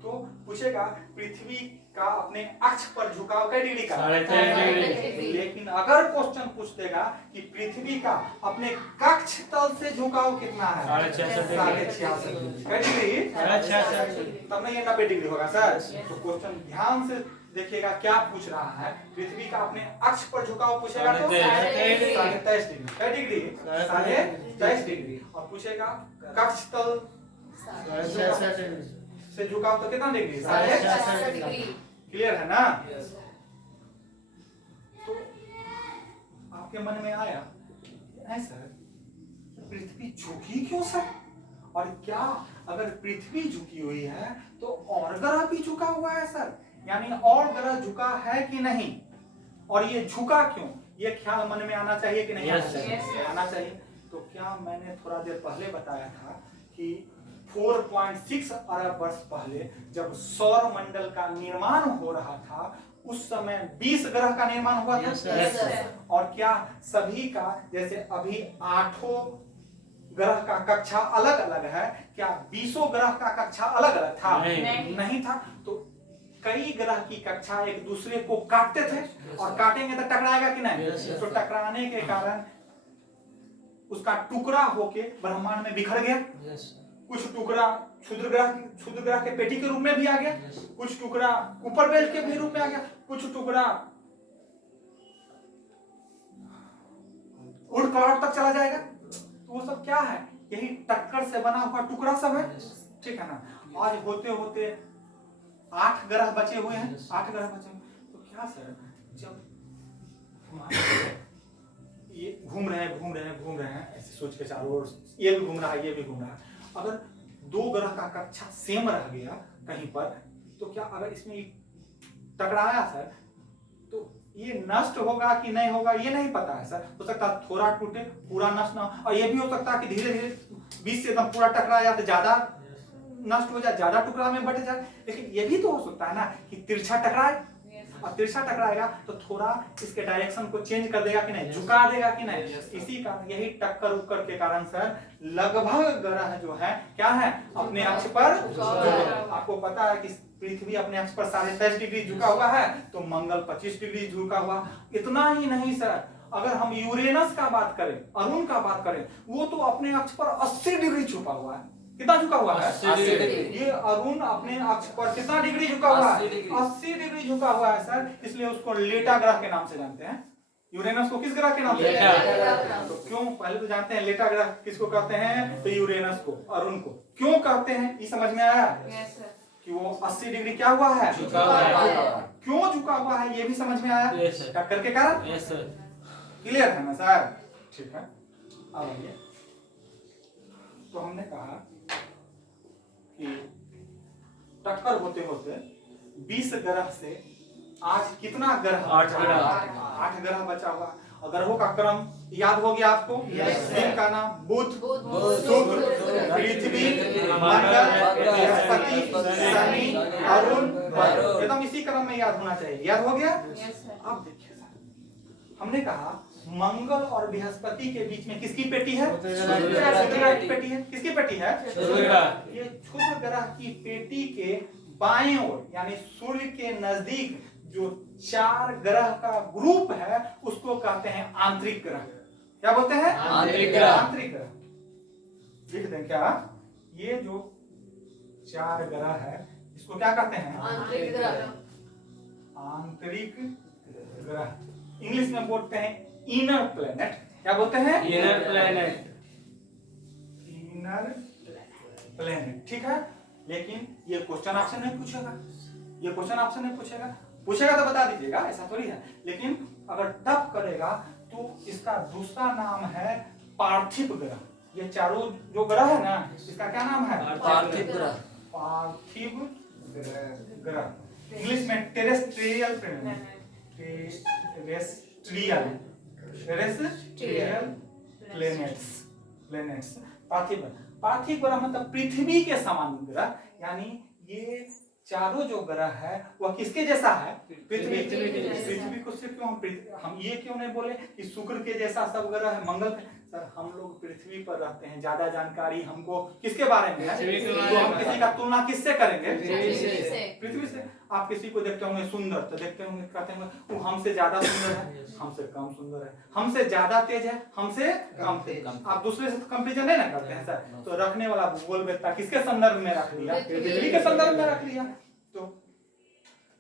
तो पूछेगा पृथ्वी का अपने अक्ष पर झुकाव कई डिग्री का? 3.5 डिग्री। लेकिन अगर क्वेश्चन पूछ देगा कि पृथ्वी का अपने कक्ष तल से झुकाव कितना है? 66.5 डिग्री। कई डिग्री? 66। तब नहीं ये 90 डिग्री होगा सर। तो क्वेश्चन ध्यान से देखिएगा क्या पूछ रहा है। पृथ्वी का अपने अक्ष पर झुकाव पूछेगा तो 23.5 डिग्री। कई डिग्री? 23.5 डिग्री। और पूछेगा कक्ष तल से झुकाव तो कितना डिग्री? 66 डिग्री। क्लियर है ना? तो आपके मन में आया है सर पृथ्वी झुकी क्यों सर? और क्या अगर पृथ्वी झुकी हुई है तो और ग्रह भी झुका हुआ है सर? यानी और ग्रह झुका है कि नहीं? और ये झुका क्यों? ये ख्याल मन में आना चाहिए कि नहीं? आना चाहिए। आना चाहिए। तो क्या मैंने थोड़ा देर पहले बताया था कि 4.6 अरब वर्ष पहले जब सौर मंडल का निर्माण हो रहा था उस समय 20 ग्रह का निर्माण हुआ था। Yes, sir. और क्या सभी का जैसे अभी 8 ग्रह का कक्षा अलग अलग है, क्या 20 ग्रह का कक्षा अलग अलग था? नहीं था। तो कई ग्रह की कक्षा एक दूसरे को काटते थे और काटेंगे तो टकराएगा कि नहीं? तो टकराने के कारण उसका टुकड़ा होके ब्रह्मांड में बिखर गया। कुछ टुकड़ा क्षुद्र ग्रह के पेटी के रूप में भी आ गया, कुछ टुकड़ा ऊपर बेल्ट के भी रूप में आ गया, कुछ टुकड़ा उड़ कलाट तक चला जाएगा। तो वो सब क्या है? यही टक्कर से बना हुआ टुकड़ा सब है। ठीक है ना? आज होते होते 8 ग्रह बचे हुए हैं। 8 ग्रह बचे हुए। तो क्या सर जब ये घूम रहे हैं ऐसे सोच के चारों ओर, ये भी घूम रहा है, ये भी घूम रहा है। अगर 2 ग्रह का कक्षा सेम रह गया कहीं पर तो क्या अगर इसमें टकराया सर तो ये नष्ट होगा कि नहीं होगा ये नहीं पता है सर। हो सकता है थोड़ा टूटे पूरा नष्ट ना हो, और ये भी हो सकता है कि धीरे धीरे 20 से एकदम पूरा टकराया तो ज्यादा नष्ट हो जाए, ज्यादा टुकड़ा में बट जाए। लेकिन ये भी तो हो सकता है ना कि तिरछा टकराए, और तिरछा टकराएगा तो थोड़ा इसके डायरेक्शन को चेंज कर देगा कि नहीं, झुका देगा कि नहीं। इसी का यही टक्कर उक्कर के कारण सर लगभग ग्रह जो है क्या है अपने अक्ष पर। आपको पता है कि पृथ्वी अपने अक्ष पर 23.5 डिग्री झुका हुआ है तो मंगल 25 डिग्री झुका हुआ। इतना ही नहीं सर, अगर हम यूरेनस का बात करें, अरुण का बात करें, वो तो अपने अक्ष पर 80 डिग्री झुका हुआ है। कितना झुका हुआ है? 80 डिग्री। ये अरुण अपने अक्ष पर कितना डिग्री झुका हुआ है? 80 डिग्री झुका हुआ है सर। इसलिए उसको लेटा ग्रह के नाम से जानते हैं। यूरेनस को किस ग्रह के नाम से? तो क्यों पहले तो जानते हैं लेटा ग्रह किसको कहते हैं? तो यूरेनस को, अरुण को क्यों कहते हैं ये समझ में आया कि वो 80 डिग्री क्या हुआ है? झुका हुआ है। क्यों झुका हुआ है ये भी समझ में आया? Yes, sir. टक्कर के कारण। Yes, sir. क्लियर है ना सर? ठीक है। अब आइए, तो हमने कहा कि टक्कर होते होते 20 ग्रह से आज कितना ग्रह? 8 ग्रह। 8 ग्रह बचा हुआ। और ग्रहों का क्रम याद हो गया आपको? इनका नाम बुध, शुक्र, पृथ्वी, मंगल, बृहस्पति, शनि, अरुण, एकदम इसी क्रम में याद होना चाहिए। याद हो गया? अब देखिए सर, हमने कहा मंगल और बृहस्पति के बीच में किसकी पेटी है? क्षुद्र ग्रह की पेटी है। किसकी पेटी है? ये क्षुद्र ग्रह की पेटी के बाएं ओर यानी सूर्य के नजदीक जो 4 ग्रह का ग्रुप है उसको कहते हैं आंतरिक ग्रह। क्या बोलते हैं? आंतरिक ग्रह। आंतरिक ग्रह। लिख दें क्या? ये जो 4 ग्रह है इसको क्या कहते हैं? आंतरिक ग्रह। आंतरिक ग्रह। इंग्लिश में बोलते हैं इनर प्लेनेट। क्या बोलते हैं? Inner planet. Inner planet. ठीक है। लेकिन ये क्वेश्चन आपसे नहीं पूछेगा, ये क्वेश्चन आपसे नहीं पूछेगा। पूछेगा तो बता दीजिएगा, ऐसा थोड़ी है। लेकिन अगर टफ करेगा तो इसका दूसरा नाम है पार्थिव ग्रह। ये चारों जो ग्रह है ना इसका क्या नाम है? पार्थिव ग्रह। पार्थिव ग्रह। इंग्लिश में टेरेस्ट्रियल प्लेनेट। Terrestrial planets. पार्थिव ग्रह मतलब पृथ्वी के समान ग्रह। यानी ये चारों जो ग्रह है वह किसके जैसा है? पृथ्वी। पृथ्वी को सिर्फ क्यों हम ये क्यों नहीं बोले कि शुक्र के जैसा सब ग्रह है मंगल पे? सर हम लोग पृथ्वी पर रहते हैं, ज्यादा जानकारी हमको किसके बारे में है? तो हम किसी का तुलना किससे करेंगे? पृथ्वी से। आप किसी को देखते होंगे सुंदर, तो देखते होंगे कहते होंगे वो हमसे ज्यादा सुंदर है, हमसे कम सुंदर है, हमसे ज्यादा तेज है, हमसे कम तेज। आप दूसरे से कंपैरिजन नहीं ना करते हैं सर। तो रखने वाला भूगोल वेत्ता किसके संदर्भ में रख लिया? पृथ्वी के संदर्भ में रख लिया। तो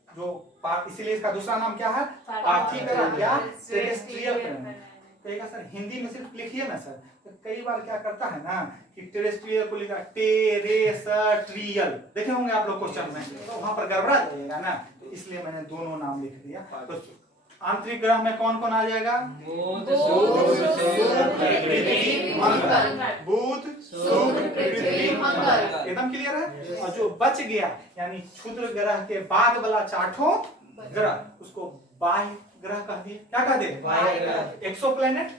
जो इसीलिए इसका दूसरा नाम क्या है? पार्थिव ग्रह या टेरेस्ट्रियल प्लैनेट। कहेगा सर हिंदी में सिर्फ लिखिए ना सर। तो कई बार क्या करता है ना कि टेरेस्ट्रियल को लिखा टेरेस्ट्रियल, देखे होंगे आप लोग क्वेश्चन में, तो वहां पर गड़बड़ा जाएगा ना, तो इसलिए मैंने दोनों नाम लिख दिया। तो आंतरिक ग्रह में कौन कौन आ जाएगा? बुध, शुक्र, पृथ्वी, मंगल। एकदम क्लियर है। और जो बच गया यानी क्षुद्र ग्रह के बाद वाला चारों ग्रह, उसको बाह्य ग्रह कह दिए। क्या कह दिए? एक्सोप्लैनेट।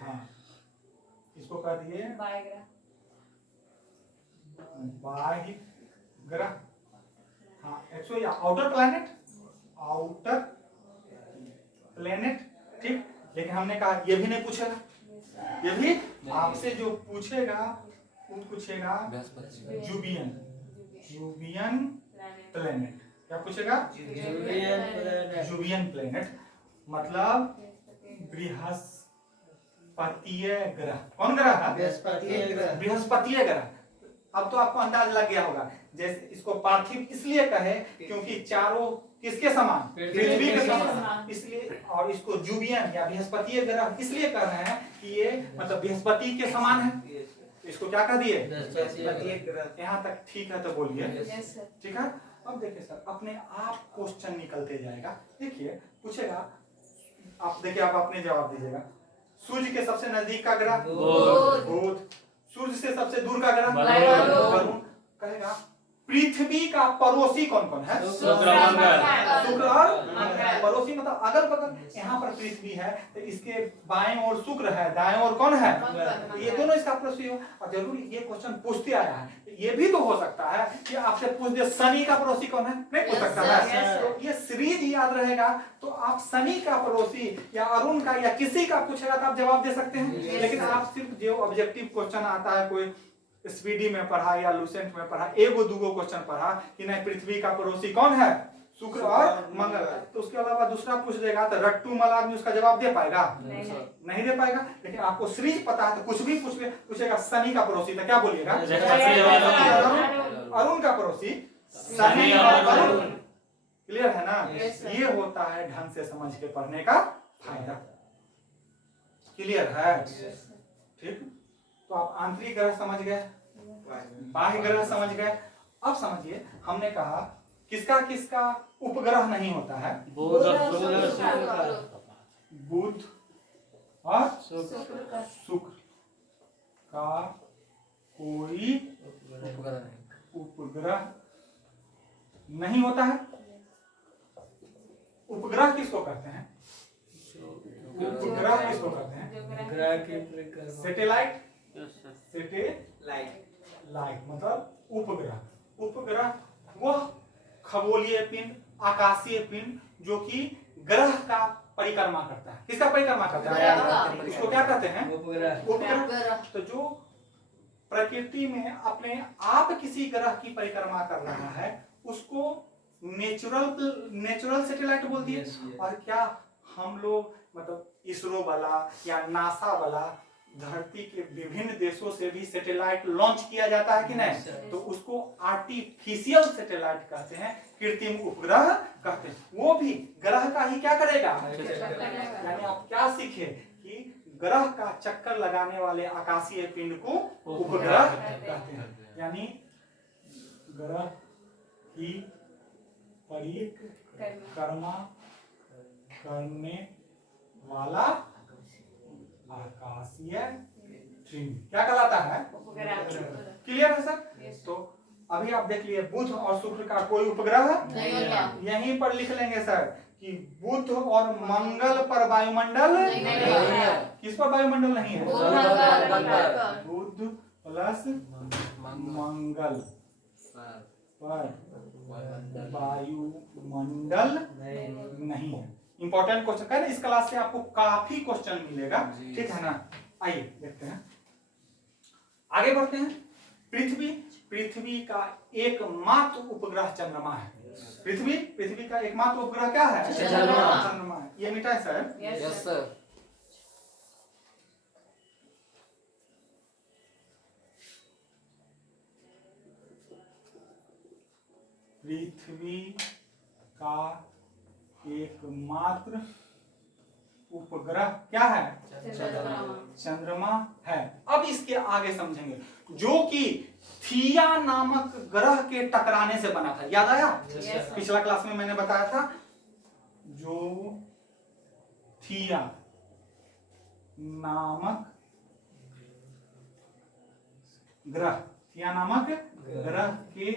हाँ, इसको कह दिए बाह्य ग्रह। हाँ, एक्सो या आउटर प्लैनेट, आउटर प्लैनेट। ठीक, लेकिन हमने कहा ये भी नहीं पूछेगा। ये भी आपसे जो पूछेगा वो पूछेगा जुबियन, जुबियन प्लैनेट। क्या पूछेगा? जुबियन प्लैनेट, मतलब बृहस्पतीय ग्रह। कौन ग्रह है? बृहस्पतीय ग्रह। अब तो आपको अंदाज लग गया होगा। जैसे इसको पार्थिव इसलिए कहे क्योंकि चारों किसके समान? पृथ्वी के समान। इसलिए, और इसको जुबियन या बृहस्पतीय ग्रह इसलिए कह रहे हैं कि ये मतलब बृहस्पति के समान है। इसको क्या कह दिए? यहाँ तक ठीक है तो बोलिए। ठीक है। अब देखिए सर, अपने आप क्वेश्चन निकलते जाएगा। देखिए पूछेगा, आप देखिए, आप अपने जवाब दीजिएगा। सूर्य के सबसे नजदीक का ग्रह बुध। सूर्य से सबसे दूर का ग्रह वरुण। कहेगा पृथ्वी का पड़ोसी कौन कौन है? शुक्र और पड़ोसी मतलब अगल बगल। यहाँ पर पृथ्वी है तो इसके बाएं ओर शुक्र है, दाएं ओर कौन है? ये दोनों इसका पड़ोसी हो। और जरूर ये क्वेश्चन पूछते आया है। ये भी तो हो सकता है कि आपसे पूछ दे शनि का पड़ोसी कौन है? नहीं पूछ सकता है। तो ये सीरीज याद रहेगा तो आप शनि का पड़ोसी या अरुण का या किसी का पूछेगा तो आप जवाब दे सकते हैं। लेकिन आप सिर्फ जो ऑब्जेक्टिव क्वेश्चन आता है, कोई स्पीडी में पढ़ा या लूसेंट में पढ़ा, एगो दूगो क्वेश्चन पढ़ा कि नहीं पृथ्वी का पड़ोसी कौन है? शुक्र और मंगल। तो उसके अलावा दूसरा पूछ देगा तो रट्टू मल आदमी उसका जवाब दे पाएगा? नहीं दे पाएगा। लेकिन आपको सीरीज पता है तो कुछ भी पूछेगा शनि का पड़ोसी तो क्या बोलिएगा? अरुण का पड़ोसी शनि और अरुण। क्लियर है ना? ये होता है ढंग से समझ के पढ़ने का फायदा। क्लियर है? ठीक। तो आप आंतरिक ग्रह समझ गए, बाह्य ग्रह समझ गए। अब समझिए, हमने कहा किसका किसका उपग्रह नहीं होता है? बुध और शुक्र का कोई उपग्रह नहीं होता है। उपग्रह किसको कहते हैं? उपग्रह किसको कहते हैं? सैटेलाइट। सैटेलाइट मतलब उपग्रह। उपग्रह वह खगोलीय पिंड, आकाशीय पिंड जो कि ग्रह का परिक्रमा करता है। किसका परिक्रमा करता है? इसको क्या कहते हैं? उपग्रह। तो जो प्रकृति में अपने आप किसी ग्रह की परिक्रमा कर रहा है उसको नेचुरल सैटेलाइट बोल दिए। और क्या हम लोग मतलब इसरो वाला या नासा वाला धरती के विभिन्न देशों से भी सैटेलाइट लॉन्च किया जाता है कि नहीं? तो उसको आर्टिफिशियल सैटेलाइट कहते हैं, कृत्रिम उपग्रह कहते हैं। वो भी ग्रह का ही क्या करेगा? यानी आप क्या सीखे कि ग्रह का चक्कर लगाने वाले आकाशीय पिंड को उपग्रह कहते हैं। यानी ग्रह की परिक्रमा करने वाला आकाशीय पिंड क्या कहलाता है? क्लियर है सर? तो अभी आप देख लिए बुध और शुक्र का कोई उपग्रह यहीं पर लिख लेंगे सर कि बुध और मंगल पर वायुमंडल नहीं है। किस पर वायुमंडल नहीं है? बुध प्लस मंगल पर वायुमंडल नहीं है। इंपॉर्टेंट क्वेश्चन है ना, इस क्लास से आपको काफी क्वेश्चन मिलेगा, ठीक है ना। आइए देखते हैं, आगे बढ़ते हैं। पृथ्वी का एकमात्र उपग्रह चंद्रमा है। पृथ्वी का एकमात्र उपग्रह क्या है? चंद्रमा है। ये मिटा है सर? Yes sir. पृथ्वी का एकमात्र उपग्रह क्या है? चंद्रमा है। अब इसके आगे समझेंगे, जो कि थिया नामक ग्रह के टकराने से बना था। याद आया? पिछला क्लास में मैंने बताया था, जो थिया नामक ग्रह के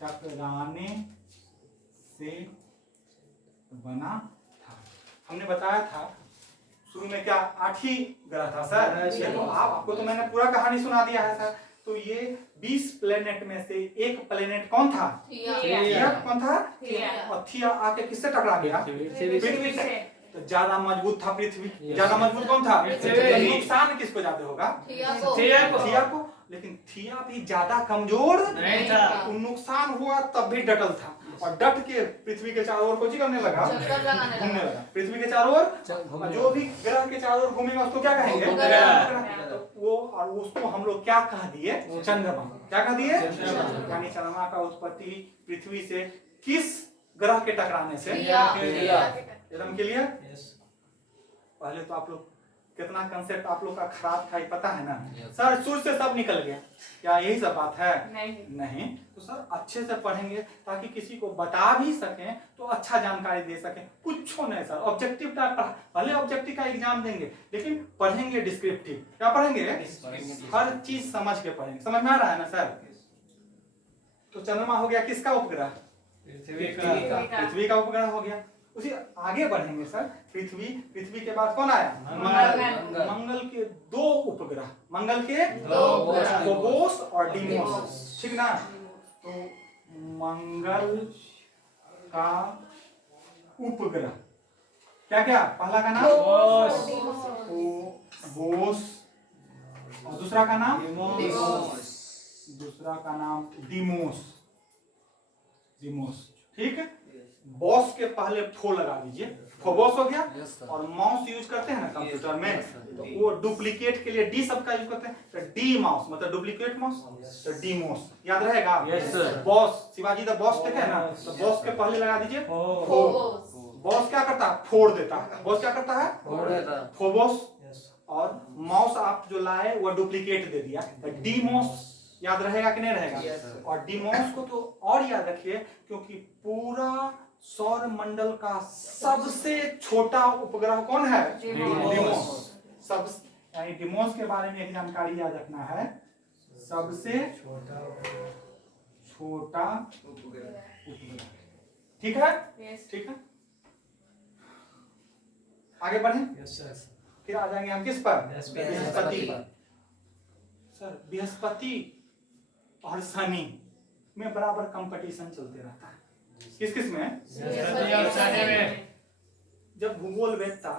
टकराने से बना था। हमने बताया था शुरू में क्या 8 ही ग्रह था सर? ये तो आपको तो मैंने पूरा कहानी सुना दिया है सर। तो ये 20 प्लेनेट में से एक प्लेनेट कौन था? थिया। कौन था? और थिया आके किससे टकरा गया? पृथ्वी से। तो ज्यादा मजबूत था पृथ्वी। ज्यादा मजबूत कौन था? नुकसान किसको ज्यादा होगा? थिया को। लेकिन थिया भी ज्यादा कमजोर नहीं था। नुकसान हुआ तब भी डटल था, और डट के पृथ्वी के चारों ओर कुछ करने लगा, घूमने लगा। पृथ्वी के चारों ओर जो भी ग्रह के चारों ओर घूमेगा उसको क्या कहेंगे? तो वो, और उसको हम लोग क्या कह दिए? चंद्रमा। क्या कह दिए? यानी चंद्रमा का उत्पत्ति पृथ्वी से किस ग्रह के टकराने से? एकदम क्लियर। पहले तो आप लोग कितना कंसेप्ट आप लोग का खराब था, पता है ना सर? सूर्य से सब निकल गया, क्या यही सब बात है? नहीं। तो सर अच्छे से पढ़ेंगे ताकि किसी को बता भी सकें तो अच्छा जानकारी दे सकें। कुछ नहीं सर, ऑब्जेक्टिव का भले ऑब्जेक्टिव का एग्जाम देंगे, लेकिन पढ़ेंगे डिस्क्रिप्टिव। क्या पढ़ेंगे? हर चीज समझ के पढ़ेंगे। समझ में आ रहा है ना सर? तो चंद्रमा हो गया किसका उपग्रह? पृथ्वी का उपग्रह हो गया। उसी आगे बढ़ेंगे सर। पृथ्वी के बाद कौन आया? मंगल के 2 उपग्रह। मंगल के 2, फोबोस और डीमोस, ठीक ना? तो मंगल का उपग्रह क्या क्या? पहला का नाम फोबोस, और दूसरा का नाम डीमोस। ठीक है। बॉस के पहले फो लगा दीजिए, फोबोस हो गया। और माउस यूज करते हैं ना कंप्यूटर में, तो वो डुप्लीकेट के लिए डी शब्द का यूज करते हैं, तो डी माउस मतलब डुप्लीकेट माउस, तो डीमोस। याद रहेगा? बॉस, शिवाजी द बॉस देखे ना, तो बॉस के पहले लगा दीजिए फोबोस। बॉस क्या करता है? फोड़ देता है। बॉस क्या करता है? फोड़ देता है। फोबोस। और माउस आप जो लाए वो डुप्लीकेट दे दिया, तो डीमोस। याद रहेगा कि नहीं रहेगा? और डीमोस को तो और याद रखिए, क्योंकि पूरा सौर मंडल का सबसे छोटा उपग्रह कौन है? डीमोस। सब यानी डीमोस के बारे में एक जानकारी याद रखना है, सबसे छोटा उपग्रह। ठीक है? ठीक है। आगे बढ़ें। फिर आ जाएंगे हम किस पर? बृहस्पति पर। सर बृहस्पति और शनि में बराबर कंपटीशन चलते रहता है। किस में? जब भूगोल वेत्ता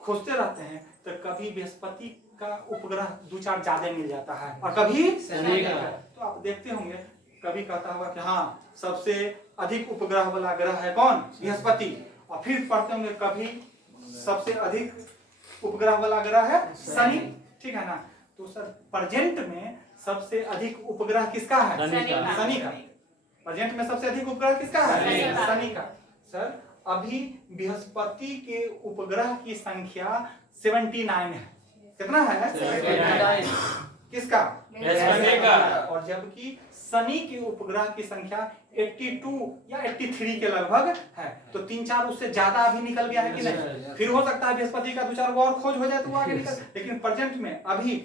खोजते रहते हैं तो कभी बृहस्पति का उपग्रह 2-4 ज्यादा मिल जाता है, और कभी शनि का। तो आप देखते होंगे, कभी कहता होगा कि हाँ सबसे अधिक उपग्रह वाला ग्रह है कौन? बृहस्पति। और फिर पढ़ते होंगे कभी सबसे अधिक उपग्रह वाला ग्रह है शनि। ठीक है ना? तो सर प्रेजेंट में सबसे अधिक उपग्रह किसका है? शनि का। प्रेजेंट में सबसे अधिक उपग्रह किसका है? शनि का। सर अभी बृहस्पति के उपग्रह की संख्या 79 है। कितना है? 79। किसका? बृहस्पति का। और जबकि शनि के उपग्रह की संख्या 82 या 83 के लगभग है। तो 3-4 उससे ज्यादा अभी निकल गया है कि नहीं? फिर हो सकता है बृहस्पति का 2-4 और खोज हो जाए तो वो आगे निकल, लेकिन प्रेजेंट में अभी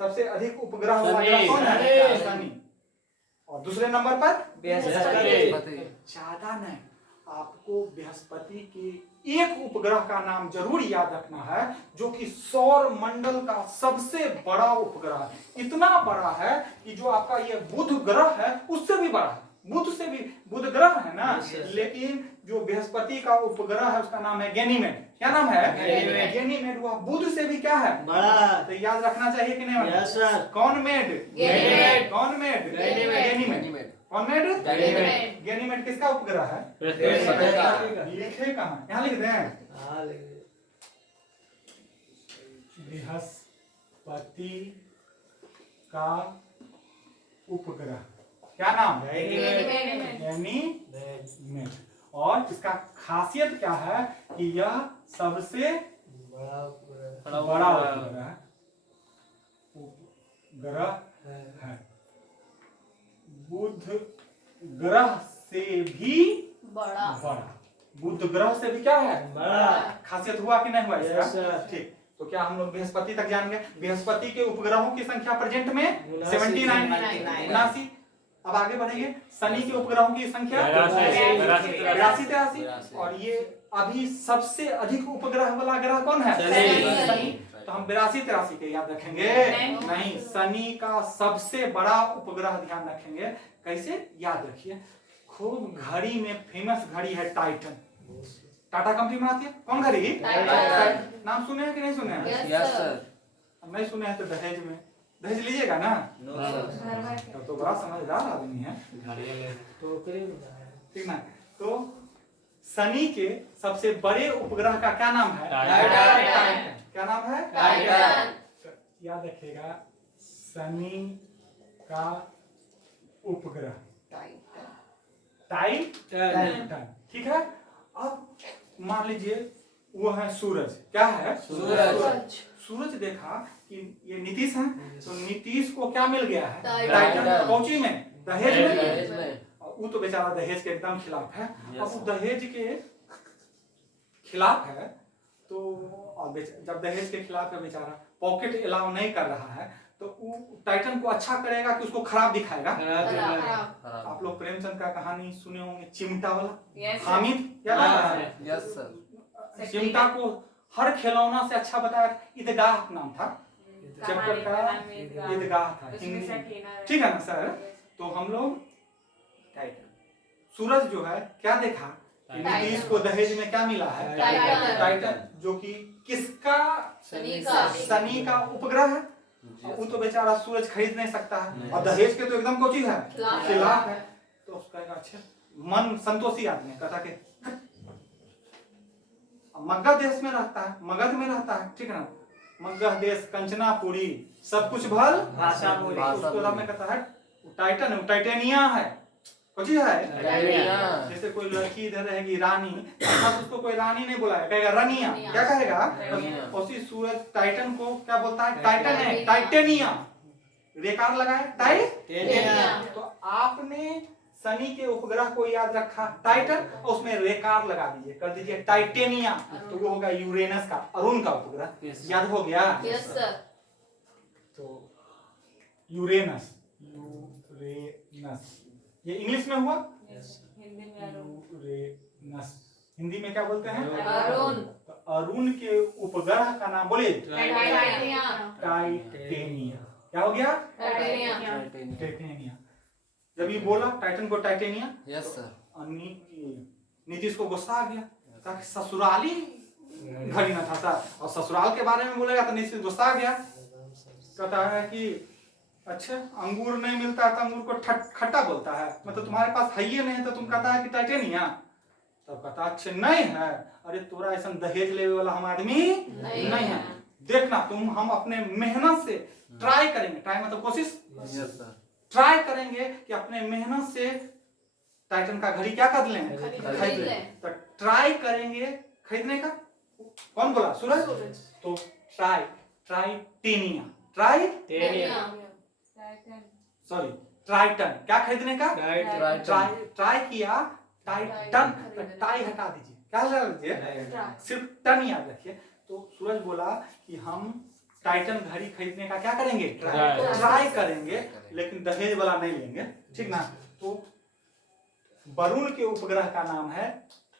सबसे अधिक उपग्रह वाला ग्रह कौन है? शनि। और दूसरे नंबर पर बृहस्पति। ज्यादा नहीं, आपको बृहस्पति के एक उपग्रह का नाम जरूर याद रखना है जो कि सौर मंडल का सबसे बड़ा उपग्रह है। इतना बड़ा है कि जो आपका ये बुध ग्रह है उससे भी बड़ा है, बुध से भी, बुध ग्रह है ना, लेकिन जो बृहस्पति का उपग्रह है उसका नाम है गैनीमेड। क्या नाम है? गैनीमेड। वह बुध से भी क्या है? बड़ा। तो याद रखना चाहिए कि नहीं? Yes sir. कौन मेड? गैनीमेड। कौन मेड? गैनीमेड। कौन मेड? गैनीमेड। गैनीमेड किसका उपग्रह है? बृहस्पति का। लिखे कहाँ? यहाँ लिख दें हाँ लिख बृहस्पति का उपग्रह। क्या नाम? गैनीमेड। और इसका खासियत क्या है कि यह सबसे बड़ा बड़ा उपग्रह है। बुध ग्रह से भी बड़ा। बुध ग्रह से भी क्या है? बड़ा। खासियत हुआ कि नहीं हुआ Yes, इसका? sir. ठीक, तो क्या हम लोग बृहस्पति तक जान गए? बृहस्पति के उपग्रहों की संख्या प्रेजेंट में 79। 79। अब आगे बढ़ेंगे। शनि के उपग्रहों की संख्या 83। और ये अभी सबसे अधिक उपग्रह वाला ग्रह कौन है? शनि। तो हम 82-83 के याद रखेंगे? नहीं, शनि का सबसे बड़ा उपग्रह ध्यान रखेंगे। कैसे याद रखिए? खूब घड़ी में फेमस घड़ी है टाइटन। टाटा कंपनी बनाती है। कौन घड़ी? टाइटन। नाम सुने हैं कि नहीं सुने हैं? Yes sir. नहीं सुने हैं तो दहेज में दहेज लीजिएगा ना। No sir. तो बड़ा समझदार आदमी है, टोकरी में ठीक ना। तो शनि के सबसे बड़े उपग्रह का क्या नाम है? टाइटन। क्या नाम है? टाइटन। याद रखिएगा, शनि का उपग्रह टाइटन। ठीक है। अब मान लीजिए वो है सूरज। क्या है? सूरज। सूरज देखा कि ये नीतीश है, तो नीतीश को क्या मिल गया है? टाइटन। कौची में? दहेज दहेज में। में। और वो तो बेचारा दहेज के एकदम खिलाफ है। Yes, अब वो दहेज के खिलाफ है तो और जब दहेज के खिलाफ है बेचारा, पॉकेट अलाउ नहीं कर रहा है, तो वो टाइटन को अच्छा करेगा कि उसको खराब दिखाएगा? आप लोग प्रेमचंद का कहानी सुने होंगे, चिमटा वाला। हामिद याद आ रहा है? Yes sir. चिमटा को हर खिलौना से अच्छा बताया। ईदगाह नाम था चैप्टर का, ईदगाह था हिंदी। ठीक है ना सर? तो हम लोग सूरज जो है क्या देखा कि नीतीश को दहेज में क्या मिला है? टाइटन, जो कि किसका? शनि का उपग्रह है। वो तो बेचारा सूरज खरीद नहीं सकता है और दहेज के तो एकदम कोई चीज है खिलाफ है। तो उसका अच्छा मन संतोषी आदमी कहता कि मगध देश में रहता है, मगध में रहता है, ठीक है ना। मगध देश कंचनापुरी सब कुछ भल भाषा पूरी। उसको रब में कहता है टाइटन है, टाइटेनिया है। कुछ है जैसे कोई लड़की इधर रहेगी रानी, अब उसको कोई रानी नहीं बुलाएगा, कहेगा रनिया। क्या कहेगा? उसी सूरज टाइटन को क्या बोलता है? टाइटन है, टाइटेनिया। रेकार लगाए टाइटेनिया। तो आपने शनि के उपग्रह को याद रखा टाइटन, और उसमें रेकार लगा दीजिए, कर दीजिए टाइटेनिया, तो वो होगा यूरेनस का, अरुण का उपग्रह। याद हो गया? Yes sir. तो यूरेनस, ये इंग्लिश में हुआ। यूरेनस हिंदी में क्या बोलते हैं? अरुण। तो अरुण के उपग्रह का नाम बोलिए। टाइटेनिया। टाइटेनिया। क्या हो गया? टाइटेनिया। जब ये बोला टाइटन को टाइटेनिया, यस सर। नीतीश को गुस्सा आ गया, कहा ससुराली घड़ी ना था सर, और ससुराल के बारे में बोलेगा तो नीतीश गुस्सा आ गया। कहता है कि अच्छा अंगूर नहीं मिलता है तो अंगूर को खट्टा बोलता है, मतलब तुम्हारे पास है ही नहीं तो तुम कहता है कि टाइटेनिया। तब कहता अच्छा नहीं है, अरे तोरा ऐसा दहेज लेवे वाला हम आदमी नहीं है। देखना तुम, हम अपने मेहनत से ट्राई करेंगे, ट्राई मतलब कोशिश, ट्राई करेंगे कि अपने मेहनत से टाइटन का घड़ी क्या कर लें? खरीद लें। तो ट्राई करेंगे खरीदने का। कौन बोला? सूरज। तो टाइटेनिया, सॉरी ट्राइटन, क्या खरीदने का? ट्राई किया टाइटन, टाई हटा दीजिए, क्या लगा दीजिए, सिर्फ टन याद रखिए। तो सूरज बोला कि हम टाइटन घड़ी खरीदने का क्या करेंगे? ट्राई करेंगे, लेकिन दहेज वाला नहीं लेंगे, ठीक ना। तो वरुण के उपग्रह का नाम है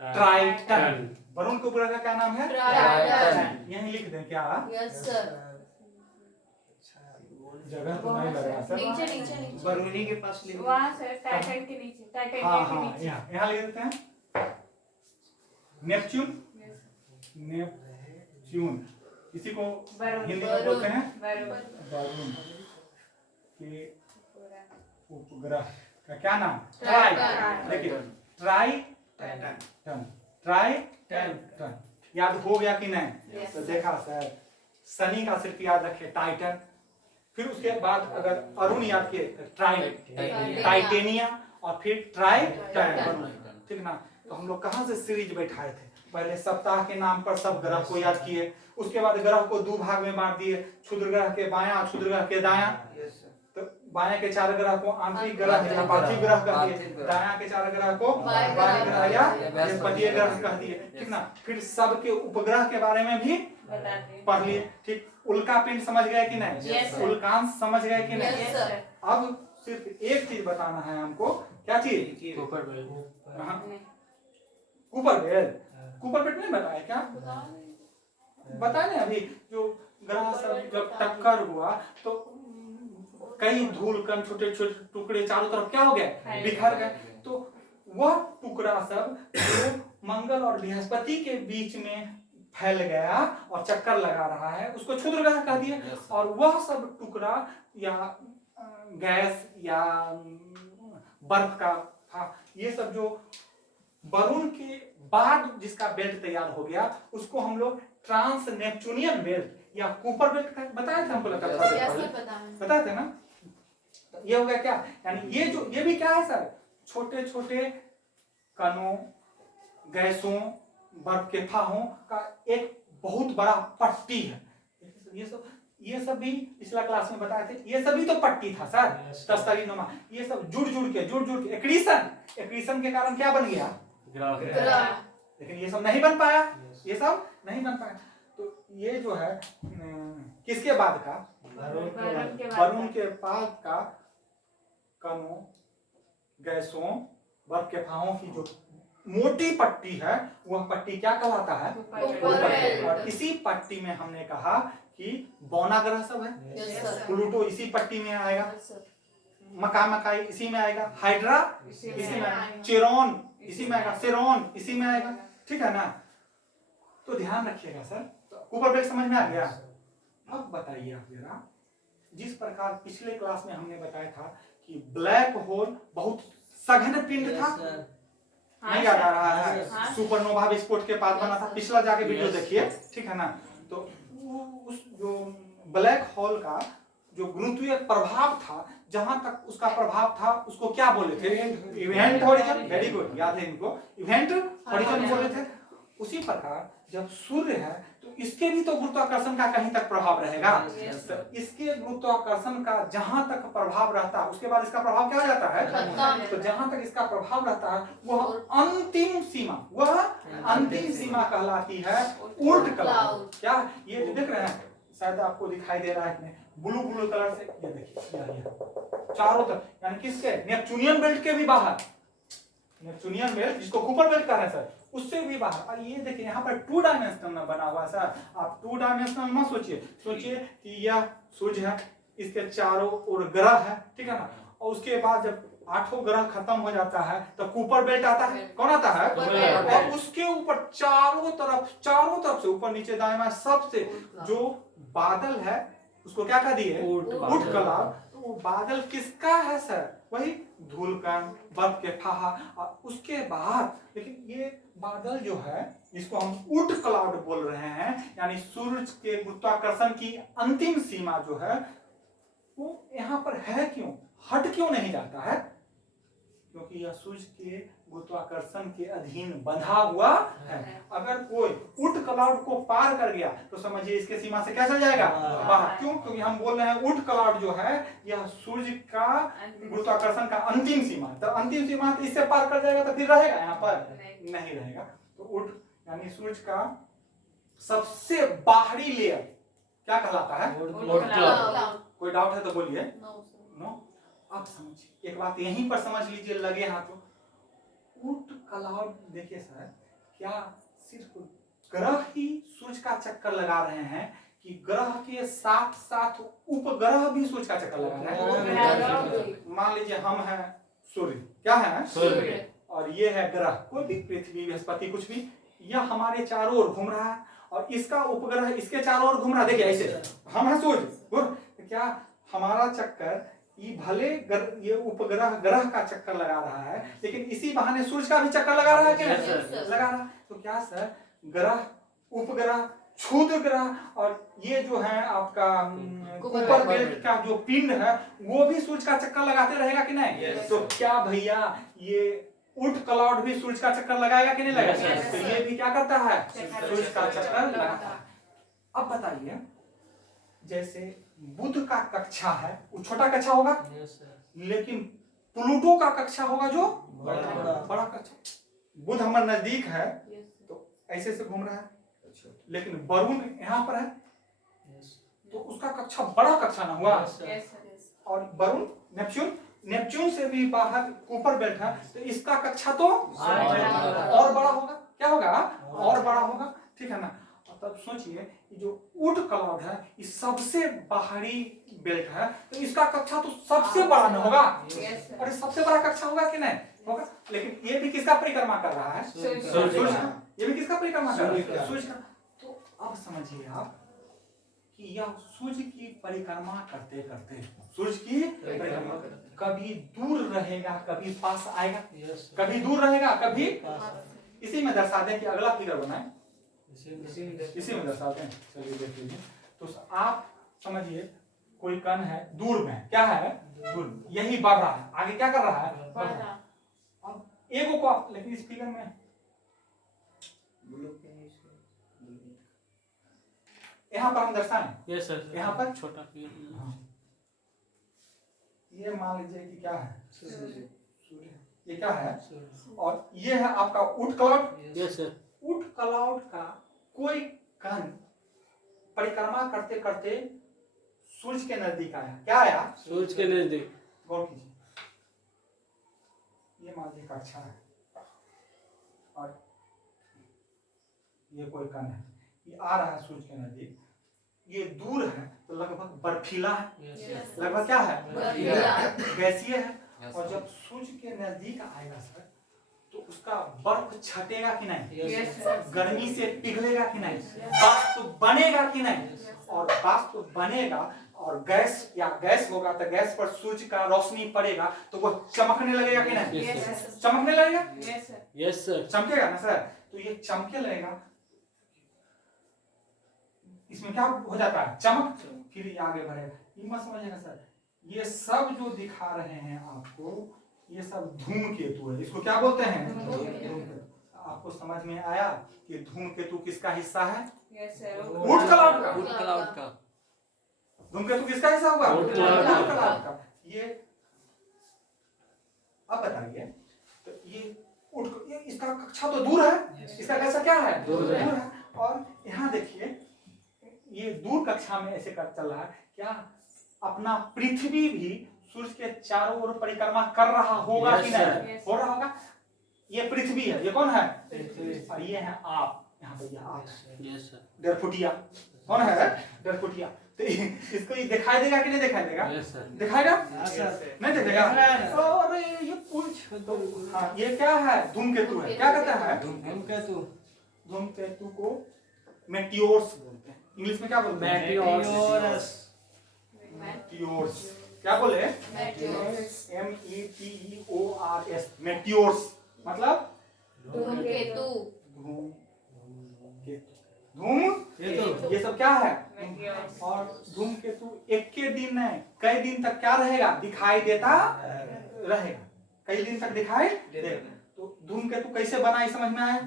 ट्राइटन। वरुण के उपग्रह का क्या नाम है? ट्राइटन। यहीं लिख दें क्या? Yes sir. जगह तो नहीं लग रहा सर। नीचे नीचे नीचे। बरूनी के पास ले वहाँ से टाइटन के नीचे, टाइटन हाँ के हाँ, नीचे। यहाँ लिख देते हैं नेपच्यून। नेपच्यून इसी को वरुण। हिंदी में बोलते हैं वरुण। वरुण के उपग्रह का क्या नाम? ट्राइटन। देखिए ट्राइटन। ट्राइटन याद हो गया कि नहीं? Yes. तो देखा सर, शनि का सिर्फ याद रखे टाइटन, फिर उसके बाद अगर अरुण याद किए टाइटेनिया और फिर ट्राइटन, ठीक ना? तो हम लोग कहाँ से सीरीज बैठाए थे? पहले सप्ताह के नाम पर सब ग्रह को याद किए, उसके बाद ग्रह को दो भाग में बांट दिए, क्षुद्र ग्रह के बायां, क्षुद्र ग्रह के दायां। तो बायां के 4 ग्रह को आंतरिक ग्रह या पार्थिव ग्रह कह दिए, दायां के 4 ग्रह को वायु ग्रह या बृहस्पतीय ग्रह कह दिए, ठीक ना? फिर सबके उपग्रह के बारे में भी बताते हैं। पढ़ लिए, ठीक? उल्का पिंड समझ गए कि नहीं? Yes, sir. उल्कांश समझ गए कि नहीं? Yes, sir. अब सिर्फ एक चीज बताना है हमको, क्या चीज? हाँ, कूपर बेल्ट। कूपर बेल्ट नहीं बताया क्या? बताए ना अभी, जो ग्रह सब जब टक्कर हुआ तो कई धूल कण, छोटे छोटे टुकड़े चारों तरफ क्या हो गए? बिखर गए। तो वह टुकड़ा सब जो मंगल और बृहस्पति के बीच में फैल गया और चक्कर लगा रहा है, उसको क्षुद्र ग्रह कह दिए। और वह सब टुकड़ा या गैस या बर्फ का था, ये सब जो वरुण के बाद जिसका बेल्ट तैयार हो गया, उसको हम लोग ट्रांस नेपच्यूनियन बेल्ट या कूपर बेल्ट बताया था, हमको लगता था Yes, sir, पता है। बताए थे ना? ये हो गया क्या? यानी ये भी क्या है सर? छोटे छोटे कणों, गैसों, बर्फ के फाहों का एक बहुत बड़ा पट्टी है। ये सब भी पिछला क्लास में बताए थे, ये सभी तो पट्टी था सर, तस्तरीनुमा। ये सब जुड़ जुड़ के एक्रीशन के कारण क्या बन गया? ग्रह। लेकिन ये सब नहीं बन पाया, ये सब नहीं बन पाया। तो ये जो है किसके बाद का? वरुण के बाद का कणों, गैसों, बर्फ के फाहों की जो मोटी पट्टी है, वह पट्टी क्या कहलाता है? और इसी पट्टी में हमने कहा कि बौना ग्रह सब है। Yes, sir. प्लूटो इसी पट्टी में आएगा, Yes, sir. मकाई इसी में आएगा, हाइड्रा इसी इसी में में आएगा। आएगा, चिरोन इसी में आएगा, सिरोन इसी में आएगा, ठीक है ना? तो ध्यान रखिएगा सर। तो कूपर बेल्ट समझ में आ गया? अब बताइए आप जरा, जिस प्रकार पिछले क्लास में हमने बताया था कि ब्लैक होल बहुत सघन पिंड था, नहीं याद आ रहा है? हाँ। सुपरनोवा विस्फोट के बाद बना था, पिछला जाके वीडियो देखिए, ठीक है ना? तो उस जो ब्लैक होल का जो गुरुत्वीय प्रभाव था, जहां तक उसका प्रभाव था, उसको क्या बोले थे? Event horizon. वेरी गुड, याद है इनको, इवेंट हॉरिजन बोले थे। उसी प्रकार जब सूर्य है तो इसके भी तो गुरुत्वाकर्षण का कहीं तक प्रभाव रहेगा। तो इसके गुरुत्वाकर्षण का जहां तक प्रभाव रहता है, उसके बाद इसका प्रभाव क्या हो जाता है? तो जहां तक इसका प्रभाव रहता है, वह अंतिम सीमा कहलाती है ऊर्ट क्लाउड। क्या ये जो देख रहे हैं, शायद आपको दिखाई दे रहा है, ब्लू कलर से, ये देखिए चारों तरफ, यानी किसके? नेपच्यूनियन बेल्ट के भी बाहर, नेपच्यूनियन बेल्ट जिसको कूपर बेल्ट कह रहे हैं सर, उससे भी बाहर। और ये देखिए यहाँ पर 2 डायमेंशनल में बना हुआ है सर। आप 2 डायमेंशनल मत सोचिए कि यह सूर्य है, इसके चारों ओर ग्रह है, ठीक है ना? और उसके बाद जब 8 ग्रह खत्म हो जाता है तो कूपर बेल्ट आता है। कौन आता है? और उसके ऊपर चारों तरफ से ऊपर नीचे दाएं बाएं सबसे जो बादल है, उसको क्या कह दिए? Oort cloud. तो वो बादल किसका है सर? वही धूलकण, बर्फ के फाहा। और उसके बाद लेकिन ये बादल जो है, जिसको हम ऊर्ट क्लाउड बोल रहे हैं, यानी सूर्य के गुरुत्वाकर्षण की अंतिम सीमा जो है, वो यहाँ पर है क्यों? हट क्यों नहीं जाता है? क्योंकि यह सूर्य के गुरुत्वाकर्षण के अधीन बंधा हुआ है। अगर कोई ऊर्ट क्लाउड को पार कर गया तो समझिए इसके सीमा से क्या चल जाएगा? बाहर। क्यों? क्योंकि हम बोल रहे हैं ऊर्ट क्लाउड जो है, यह सूर्य का गुरुत्वाकर्षण का अंतिम सीमा। तो अंतिम सीमा तो इससे पार कर जाएगा तो फिर रहेगा यहाँ पर? नहीं रहेगा। तो ऊर्ट यानी सूर्य का सबसे बाहरी लेयर क्या कहलाता है? कोई डाउट है तो बोलिए। नो? अब समझिए एक बात, यहीं पर समझ लीजिए लगे हाथों। ऊट क्लाउड देखिए सर, क्या सिर्फ ग्रह ही सूर्य का चक्कर लगा रहे हैं कि ग्रह के साथ साथ उपग्रह भी सूर्य का चक्कर लगा रहे हैं? मान लीजिए हम हैं सूर्य, क्या है सूर्य। और ये है ग्रह, कोई भी, पृथ्वी बृहस्पति कुछ भी, यह हमारे चारों ओर घूम रहा है और इसका उपग्रह इसके चारों ओर घूम रहा है। देखिए ऐसे हम हैं सूर्य, तो क्या हमारा चक्कर ये भले ये उपग्रह ग्रह का चक्कर लगा रहा है, लेकिन इसी बहाने सूर्य का भी चक्कर लगा रहा है कि नहीं? लगा रहा है। तो क्या सर ग्रह, उपग्रह, क्षुद्र ग्रह और ये जो है आपका कुपर बेल्ट का जो पिंड है वो भी सूर्य का चक्कर लगाते रहेगा कि नहीं? तो क्या भैया ये ऊट क्लाउड भी सूर्य का चक्कर लगाएगा कि नहीं लगाएगा? तो ये भी क्या करता है? सूर्य का चक्कर लगाता है। अब बताइए, जैसे बुध का कक्षा है, वो छोटा कक्षा होगा, लेकिन प्लूटो का कक्षा होगा जो बड़ा कक्षा। बुध हमारे नजदीक है तो ऐसे से घूम रहा है, लेकिन वरुण यहाँ पर है तो उसका कक्षा बड़ा कक्षा ना हुआ। और वरुण नेपच्यून से भी बाहर कुपर बेल्ट है तो इसका कक्षा तो और बड़ा होगा। क्या होगा? और बड़ा होगा, ठीक है ना? तब सोचिए जो ऊट क्लाउड है ये सबसे बाहरी बेल्ट है तो इसका कक्षा तो सबसे बड़ा न होगा, और सबसे बड़ा कक्षा होगा कि नहीं होगा? लेकिन ये भी किसका परिक्रमा कर रहा है? सूर्य का। ये भी किसका परिक्रमा कर रहा है? सूर्य का। तो अब समझिए आप कि यह सूर्य की परिक्रमा करते करते, सूर्य की परिक्रमा कभी दूर रहेगा कभी पास आएगा, कभी दूर रहेगा कभी। इसी में दर्शा दें कि अगला फिगर बनाए, इसी में दर्शाते हैं। चलिए देख लीजिए। तो आप समझिए कोई कण है दूर में, क्या है? दूर, यही बढ़ रहा है, आगे क्या कर रहा है? बढ़ रहा है। अब एगो को, लेकिन इस फिगर में यहाँ पर हम दर्शाएं, यस सर, यहाँ पर छोटा ये मान लीजिए कि क्या है? सूर्य। ये क्या है? और ये है आपका ऊट क्लाउड। Yes sir. ऊट क्लाउड का कोई कण परिक्रमा करते करते सूर्य के नजदीक आया। क्या आया? सूर्य के नजदीक। गौर कीजिए, ये मान लीजिए कक्षा है और ये कोई कण है, ये आ रहा है सूर्य के नजदीक, ये दूर है तो लगभग बर्फीला है। लगभग क्या है? गैसीय है। और जब सूर्य के नजदीक आएगा सर तो उसका बर्फ छटेगा कि नहीं? गर्मी से पिघलेगा कि नहीं? वाष्प बनेगा कि नहीं? और वाष्प बनेगा और गैस होगा तो गैस पर सूर्य का रोशनी पड़ेगा तो वो चमकने लगेगा कि नहीं? चमकने लगेगा। Yes sir. चमकेगा ना सर? तो ये चमके लगेगा, इसमें क्या हो जाता है? चमक, फिर ये आगे बढ़ेगा। ये मत समझिएगा सर, ये सब जो दिखा रहे हैं आपको ये सब धूमकेतु है। इसको क्या बोलते हैं? धूमकेतु। आपको समझ में आया कि धूमकेतु किसका हिस्सा है? ऊट क्लाउड का। ऊट क्लाउड का। धूमकेतु किसका हिस्सा होगा? ऊट क्लाउड का। ये अब बताइए, तो ये इसका कक्षा तो दूर है, इसका कक्षा क्या है? दूर है। और यहाँ देखिए ये दूर कक्षा में ऐसे कर चल रहा है, क्या अपना पृथ्वी भी सूर्य के चारों ओर परिक्रमा कर रहा होगा कि नहीं? हो रहा होगा। ये पृथ्वी है, ये कौन है? और ये है आप, यहाँ पे ये आप है, डेढ़फुटिया। कौन है? डेढ़फुटिया। तो इसको ये दिखाई देगा कि नहीं दिखाई देगा? दिखाएगा? नहीं दिखेगा? और ये कुछ तो हाँ, ये क्या है? धूमकेतु है। क्या कहता है? धूमकेतु। धूमकेतु को मेटियोर्स बोलते हैं। इंग्लिश में क्या बोलते हैं? मेटियोर्स। मेटियोर्स। क्या बोले? METEORS। मेटियोर्स मतलब धूमकेतु। धूमकेतु। ये सब क्या है? और धूमकेतु एक के दिन नहीं कई दिन तक क्या रहेगा? दिखाई देता रहेगा, कई दिन तक दिखाई देगा। तो धूमकेतु कैसे बना ये समझ में आया?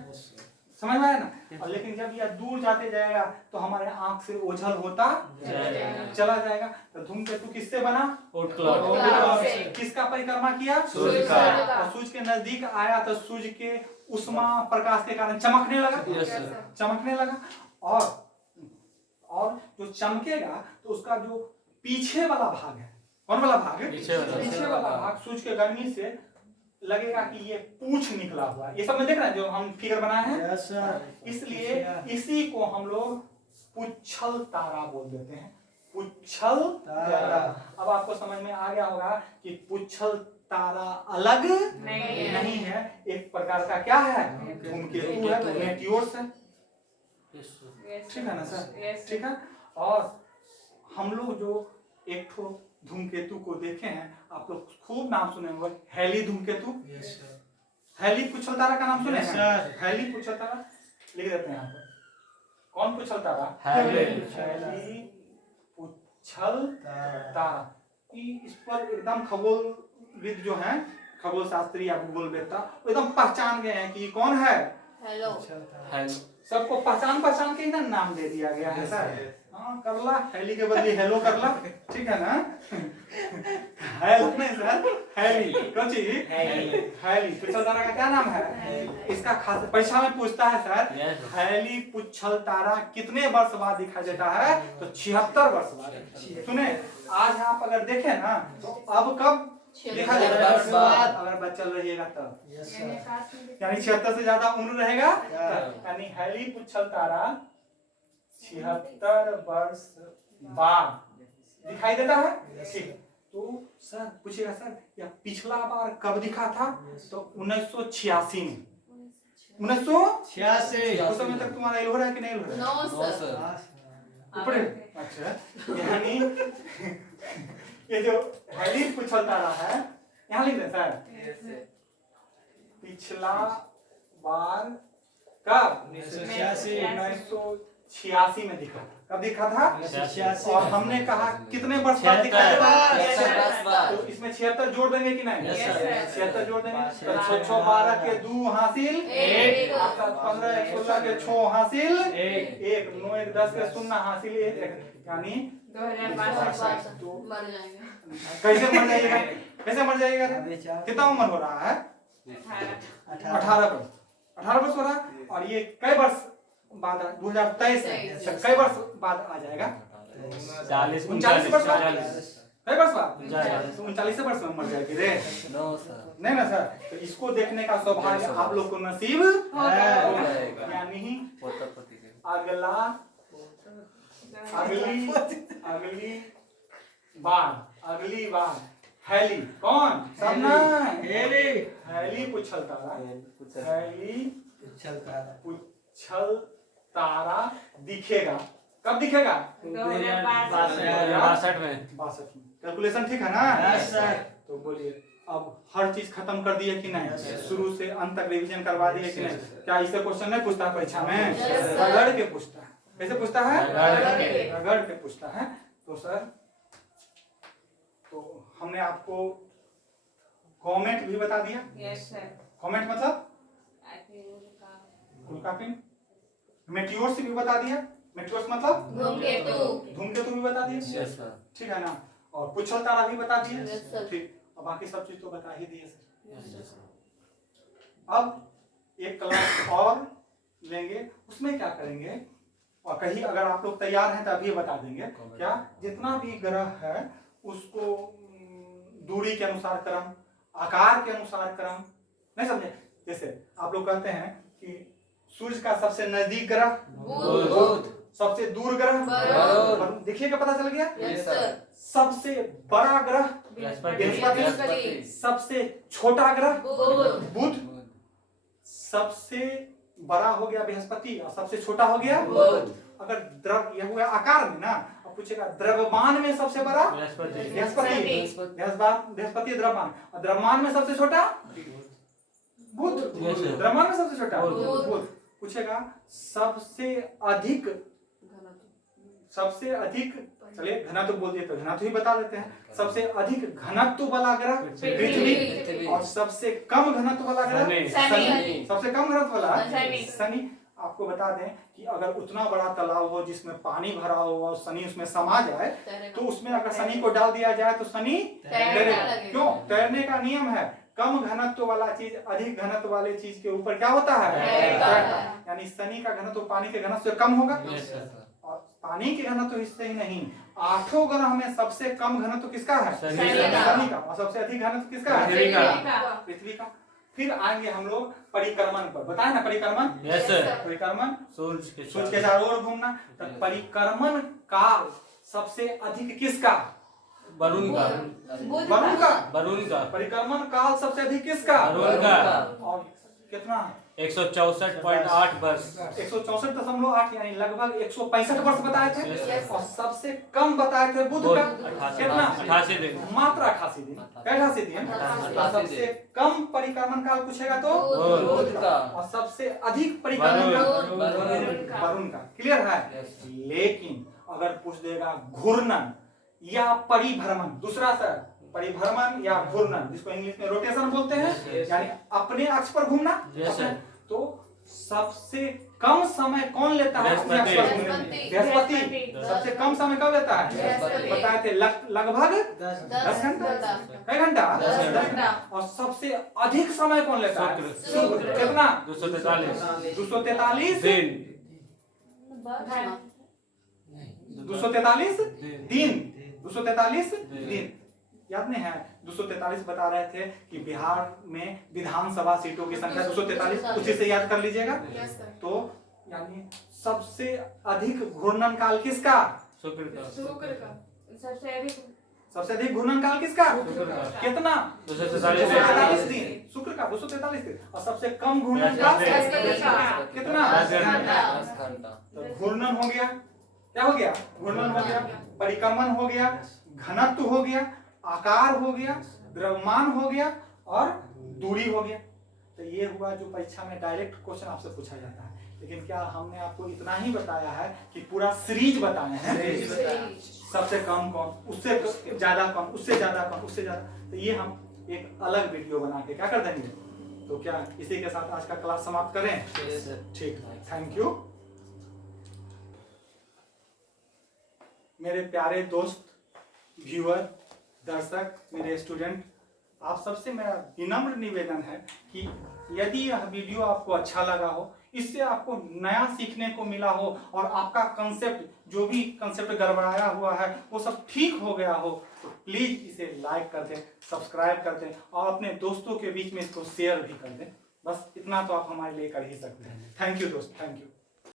समझ में आया ना? और लेकिन जब यह दूर जाते जाएगा तो हमारे आंख से ओझल होता चला जाएगा। तो धूमकेतु किससे बना? ऊट क्लाउड। किसका परिक्रमा किया? सूर्य का। और सूर्य के नजदीक आया तो सूर्य के उष्मा प्रकाश के कारण चमकने लगा। चमकने लगा और जो चमकेगा तो उसका जो पीछे वाला भाग है, कौन वाला भाग है? पीछे वाला भाग सूर्य के गर्मी से लगेगा कि ये पूंछ निकला हुआ है। ये सब में देख रहे हैं जो हम फिगर बनाए हैं। Yes sir. इसलिए इसी को हम लोग पुच्छल तारा बोल देते हैं, पुच्छल तारा। अब आपको समझ में आ गया होगा कि पुच्छल तारा अलग नहीं है, एक प्रकार का क्या है, धूमकेतु है, मेटियोर्स है। ठीक है ना सर? ठीक है। और हम लोग जो एक ठो धूमकेतु को देखे हैं, आप लोग खूब नाम सुने होंगे, हैली धूमकेतु। Yes sir. हैली पुच्छल तारा का नाम सुने Yes, हैं? sir. हैली पुच्छल तारा लिख देते हैं यहाँ पर। कौन पुच्छल तारा? हैली। हैली पुच्छल तारा। इस पर एकदम खगोलविद जो हैं, खगोल शास्त्री या भूगोलवेत्ता, वो एकदम पहचान गए हैं कि कौन है। हेलो सबको पहचान के ही ना नाम दे दिया गया है सर। हाँ करला, हैली के बदले हेलो करला, ठीक है ना? हेलो नहीं सर, हैली। कौन चीज? हैली। पुच्छल तारा का क्या नाम है? इसका खास परीक्षा में पूछता है सर, हैली पुच्छल तारा कितने वर्ष बाद दिखाई देता है? तो 76 वर्ष बाद। सुने, आज आप अगर देखें ना तो अब कब दिखा देता है? 76 बाद। अगर बच्चा रहिएगा तब, यस सर। यानी 76 से ज्यादा उम्र रहेगा, यानी हैली पुच्छल तारा 76 वर्ष बाद दिखाई देता है। ठीक। तो सर पूछिएगा सर, यह पिछला बार कब दिखा था? तो 1986 में। 1986। उस समय तक तुम्हारा एल हो रहा है कि नहीं हो रहा है? No sir. ऊपर है? अच्छा, यानी ये जो हैली पुच्छल तारा है, यहाँ लिख दें सर, पिछला बार कब? 1986 में दिखा था। कब दिखा था? 86। और हमने कहा कितने वर्ष बाद दिखाई देगा? 76 तो इसमें 76 जोड़ देंगे कि नहीं? Yes, sir. 76 जोड़ देंगे तो 6 6 12 के 2 हासिल 1, 15 1 16 के 6 हासिल 1, 1 9 1 10 के 0 हासिल 1, यानी 2062 तो मर जाएंगे। कैसे मर जाइएगा? कैसे मर जाइएगा? अबे चार। कितना उम्र हो रहा है? 18। 18 वर्ष। 18 वर्ष हो रहा है। और ये कई वर्ष बाद? 2023 है। तेईस। अच्छा, कई वर्ष बाद आ जाएगा? 40 39 वर्ष बाद। 39 कई वर्ष बाद? 39 तो 39 वर्ष में मर जाएगी रे। नो सर नहीं ना सर? तो इसको देखने का सौभाग्य आप लोग को नसीब जाएगा। यानी पोता पोती के अगला अगली बार हैली कौन? सब ना हैली पुच्छल तारा, हैली चलता है। पुच्छल तारा दिखेगा। कब दिखेगा? 62 में 62 में। कैलकुलेशन ठीक है ना? Yes sir. तो बोलिए, अब हर चीज खत्म कर दिए कि नहीं? Yes, sir. शुरू से अंत तक रिवीजन करवा दिए कि Yes, नहीं? sir. क्या इससे क्वेश्चन नहीं पूछता है परीक्षा में? Yes, sir. रगड़ के पूछता है। कैसे पूछता है? रगड़ के। रगड़ के पूछता है। तो सर, तो हमने आपको कमेंट भी बता दिया। कमेंट मतलब उल्कापिंड। मेटियोर्स भी बता दिया। मेटियोर्स मतलब धूमकेतु। धूमकेतु भी बता दिया। यस सर ठीक है ना? और पुच्छल तारा भी बता दिए। Yes, sir. ठीक। और बाकी सब चीज तो बता ही दिए सर। यस अब एक क्लास और लेंगे, उसमें क्या करेंगे, और कहीं अगर आप लोग तैयार हैं तो अभी बता देंगे। क्या जितना भी ग्रह है उसको दूरी के अनुसार क्रम, आकार के अनुसार क्रम, नहीं समझे? जैसे आप लोग कहते हैं कि सूर्य का सबसे नजदीक ग्रह बुध। सबसे दूर ग्रह वरुण। देखिएगा, पता चल गया? Yes sir. सबसे बड़ा ग्रह बृहस्पति। सबसे छोटा ग्रह बुध। बुध। सबसे बड़ा हो गया बृहस्पति और सबसे छोटा हो गया बुध। अगर द्रव यह हुआ आकार में ना, अब पूछेगा द्रव्यमान में सबसे बड़ा बृहस्पति बृहस्पति द्रव्यमान, और द्रव्यमान में सबसे छोटा बुध। Yes, sir. द्रव्यमान में सबसे छोटा बुध। बुध। पूछेगा सबसे अधिक, चलिए घनत्व बोल दिए तो घनत्व ही बता देते हैं। सबसे अधिक घनत्व वाला ग्रह पृथ्वी, और सबसे कम घनत्व वाला ग्रह शनि। सबसे कम घनत्व वाला शनि। शनि। आपको बता दें कि अगर उतना बड़ा तालाब हो जिसमें पानी भरा हो और शनि उसमें समा जाए, तो उसमें अगर शनि को डाल दिया जाए तो शनि तैरेगा। लगेगा। क्यों? तैरने का नियम है, कम घनत्व वाला चीज अधिक घनत्व वाले चीज के ऊपर क्या होता है? तैरता है। यानी शनि का घनत्व पानी के घनत्व से कम होगा। यस सर और पानी के घनत्व हिस्से ही नहीं, 8 ग्रह में सबसे कम घनत्व किसका है? शनि का। शनि का। और सबसे अधिक घनत्व किसका है? पृथ्वी का। पृथ्वी का। फिर आएंगे हम लोग परिक्रमण पर, बताए ना परिक्रमण। Yes sir. परिक्रमण सूर्य के चारों ओर घूमना। तो परिक्रमण काल सबसे अधिक किसका? वरुण का। वरुण का। वरुण का। परिक्रमण काल सबसे अधिक किसका? वरुण का। और कितना? 164.8 वर्ष। 164.8 यानी लगभग 165 वर्ष बताए थे। Yes. और सबसे कम बताए थे बुध का। कितना? 88 दिन। मात्र 88 दिन। 88 दिन। 88 और सबसे कम परिक्रमण काल पूछेगा तो बुध का। और सबसे अधिक परिक्रमण काल वरुण का। क्लियर है? Yes. लेकिन अगर पूछ देगा घूर्णन या परिभ्रमण, दूसरा सर परिभ्रमण या घूर्णन, जिसको इंग्लिश में रोटेशन बोलते हैं, Yes. यानी अपने अक्ष पर घूमना। Yes, sir. तो सबसे कम समय कौन लेता है अपने अक्ष पर घूमने में? बृहस्पति। बृहस्पति। सबसे कम समय कब लेता है? बृहस्पति। बताए थे लगभग 10 घंटा। कई घंटा? 10 घंटा। और सबसे अधिक समय कौन लेता है? शुक्र। शुक्र। कितना? 243 243 दिन। 243 दिन। 243 दिन। दिन। याद नहीं है? 243 बता रहे थे कि बिहार में विधानसभा सीटों की संख्या 243, उसी से याद कर लीजिएगा। तो यानी सबसे अधिक घूर्णन काल किसका? शुक्र का। सबसे अधिक घूर्णन काल किसका? शुक्र का। कितना? 243 दिन। शुक्र का 243 दिन। और सबसे कम घूर्णन काल बृहस्पति का। कितना? 10 घंटा। 10 घंटा। तो घूर्णन हो गया, क्या हो गया? घूर्णन हो गया, परिक्रमण हो गया, घनत्व हो गया, आकार हो गया, द्रव्यमान हो गया और दूरी हो गया। तो ये हुआ जो परीक्षा में डायरेक्ट क्वेश्चन आपसे पूछा जाता है। लेकिन क्या हमने आपको इतना ही बताया है कि पूरा सीरीज बताए हैं? सबसे कम कौन, उससे ज्यादा कम, उससे ज्यादा कम, उससे ज्यादा। तो ये हम एक अलग वीडियो बना के क्या कर देंगे। तो क्या इसी के साथ आज का क्लास समाप्त करें? Yes, sir. ठीक, थैंक यू। मेरे प्यारे दोस्त, व्यूअर, दर्शक, मेरे स्टूडेंट, आप सबसे मेरा विनम्र निवेदन है कि यदि यह वीडियो आपको अच्छा लगा हो, इससे आपको नया सीखने को मिला हो और आपका कंसेप्ट, जो भी कंसेप्ट गड़बड़ाया हुआ है वो सब ठीक हो गया हो, तो प्लीज इसे लाइक कर दें, सब्सक्राइब कर दें और अपने दोस्तों के बीच में इसको शेयर भी कर दें। बस इतना तो आप हमारे लिए कर ही सकते हैं। थैंक यू दोस्त, थैंक यू।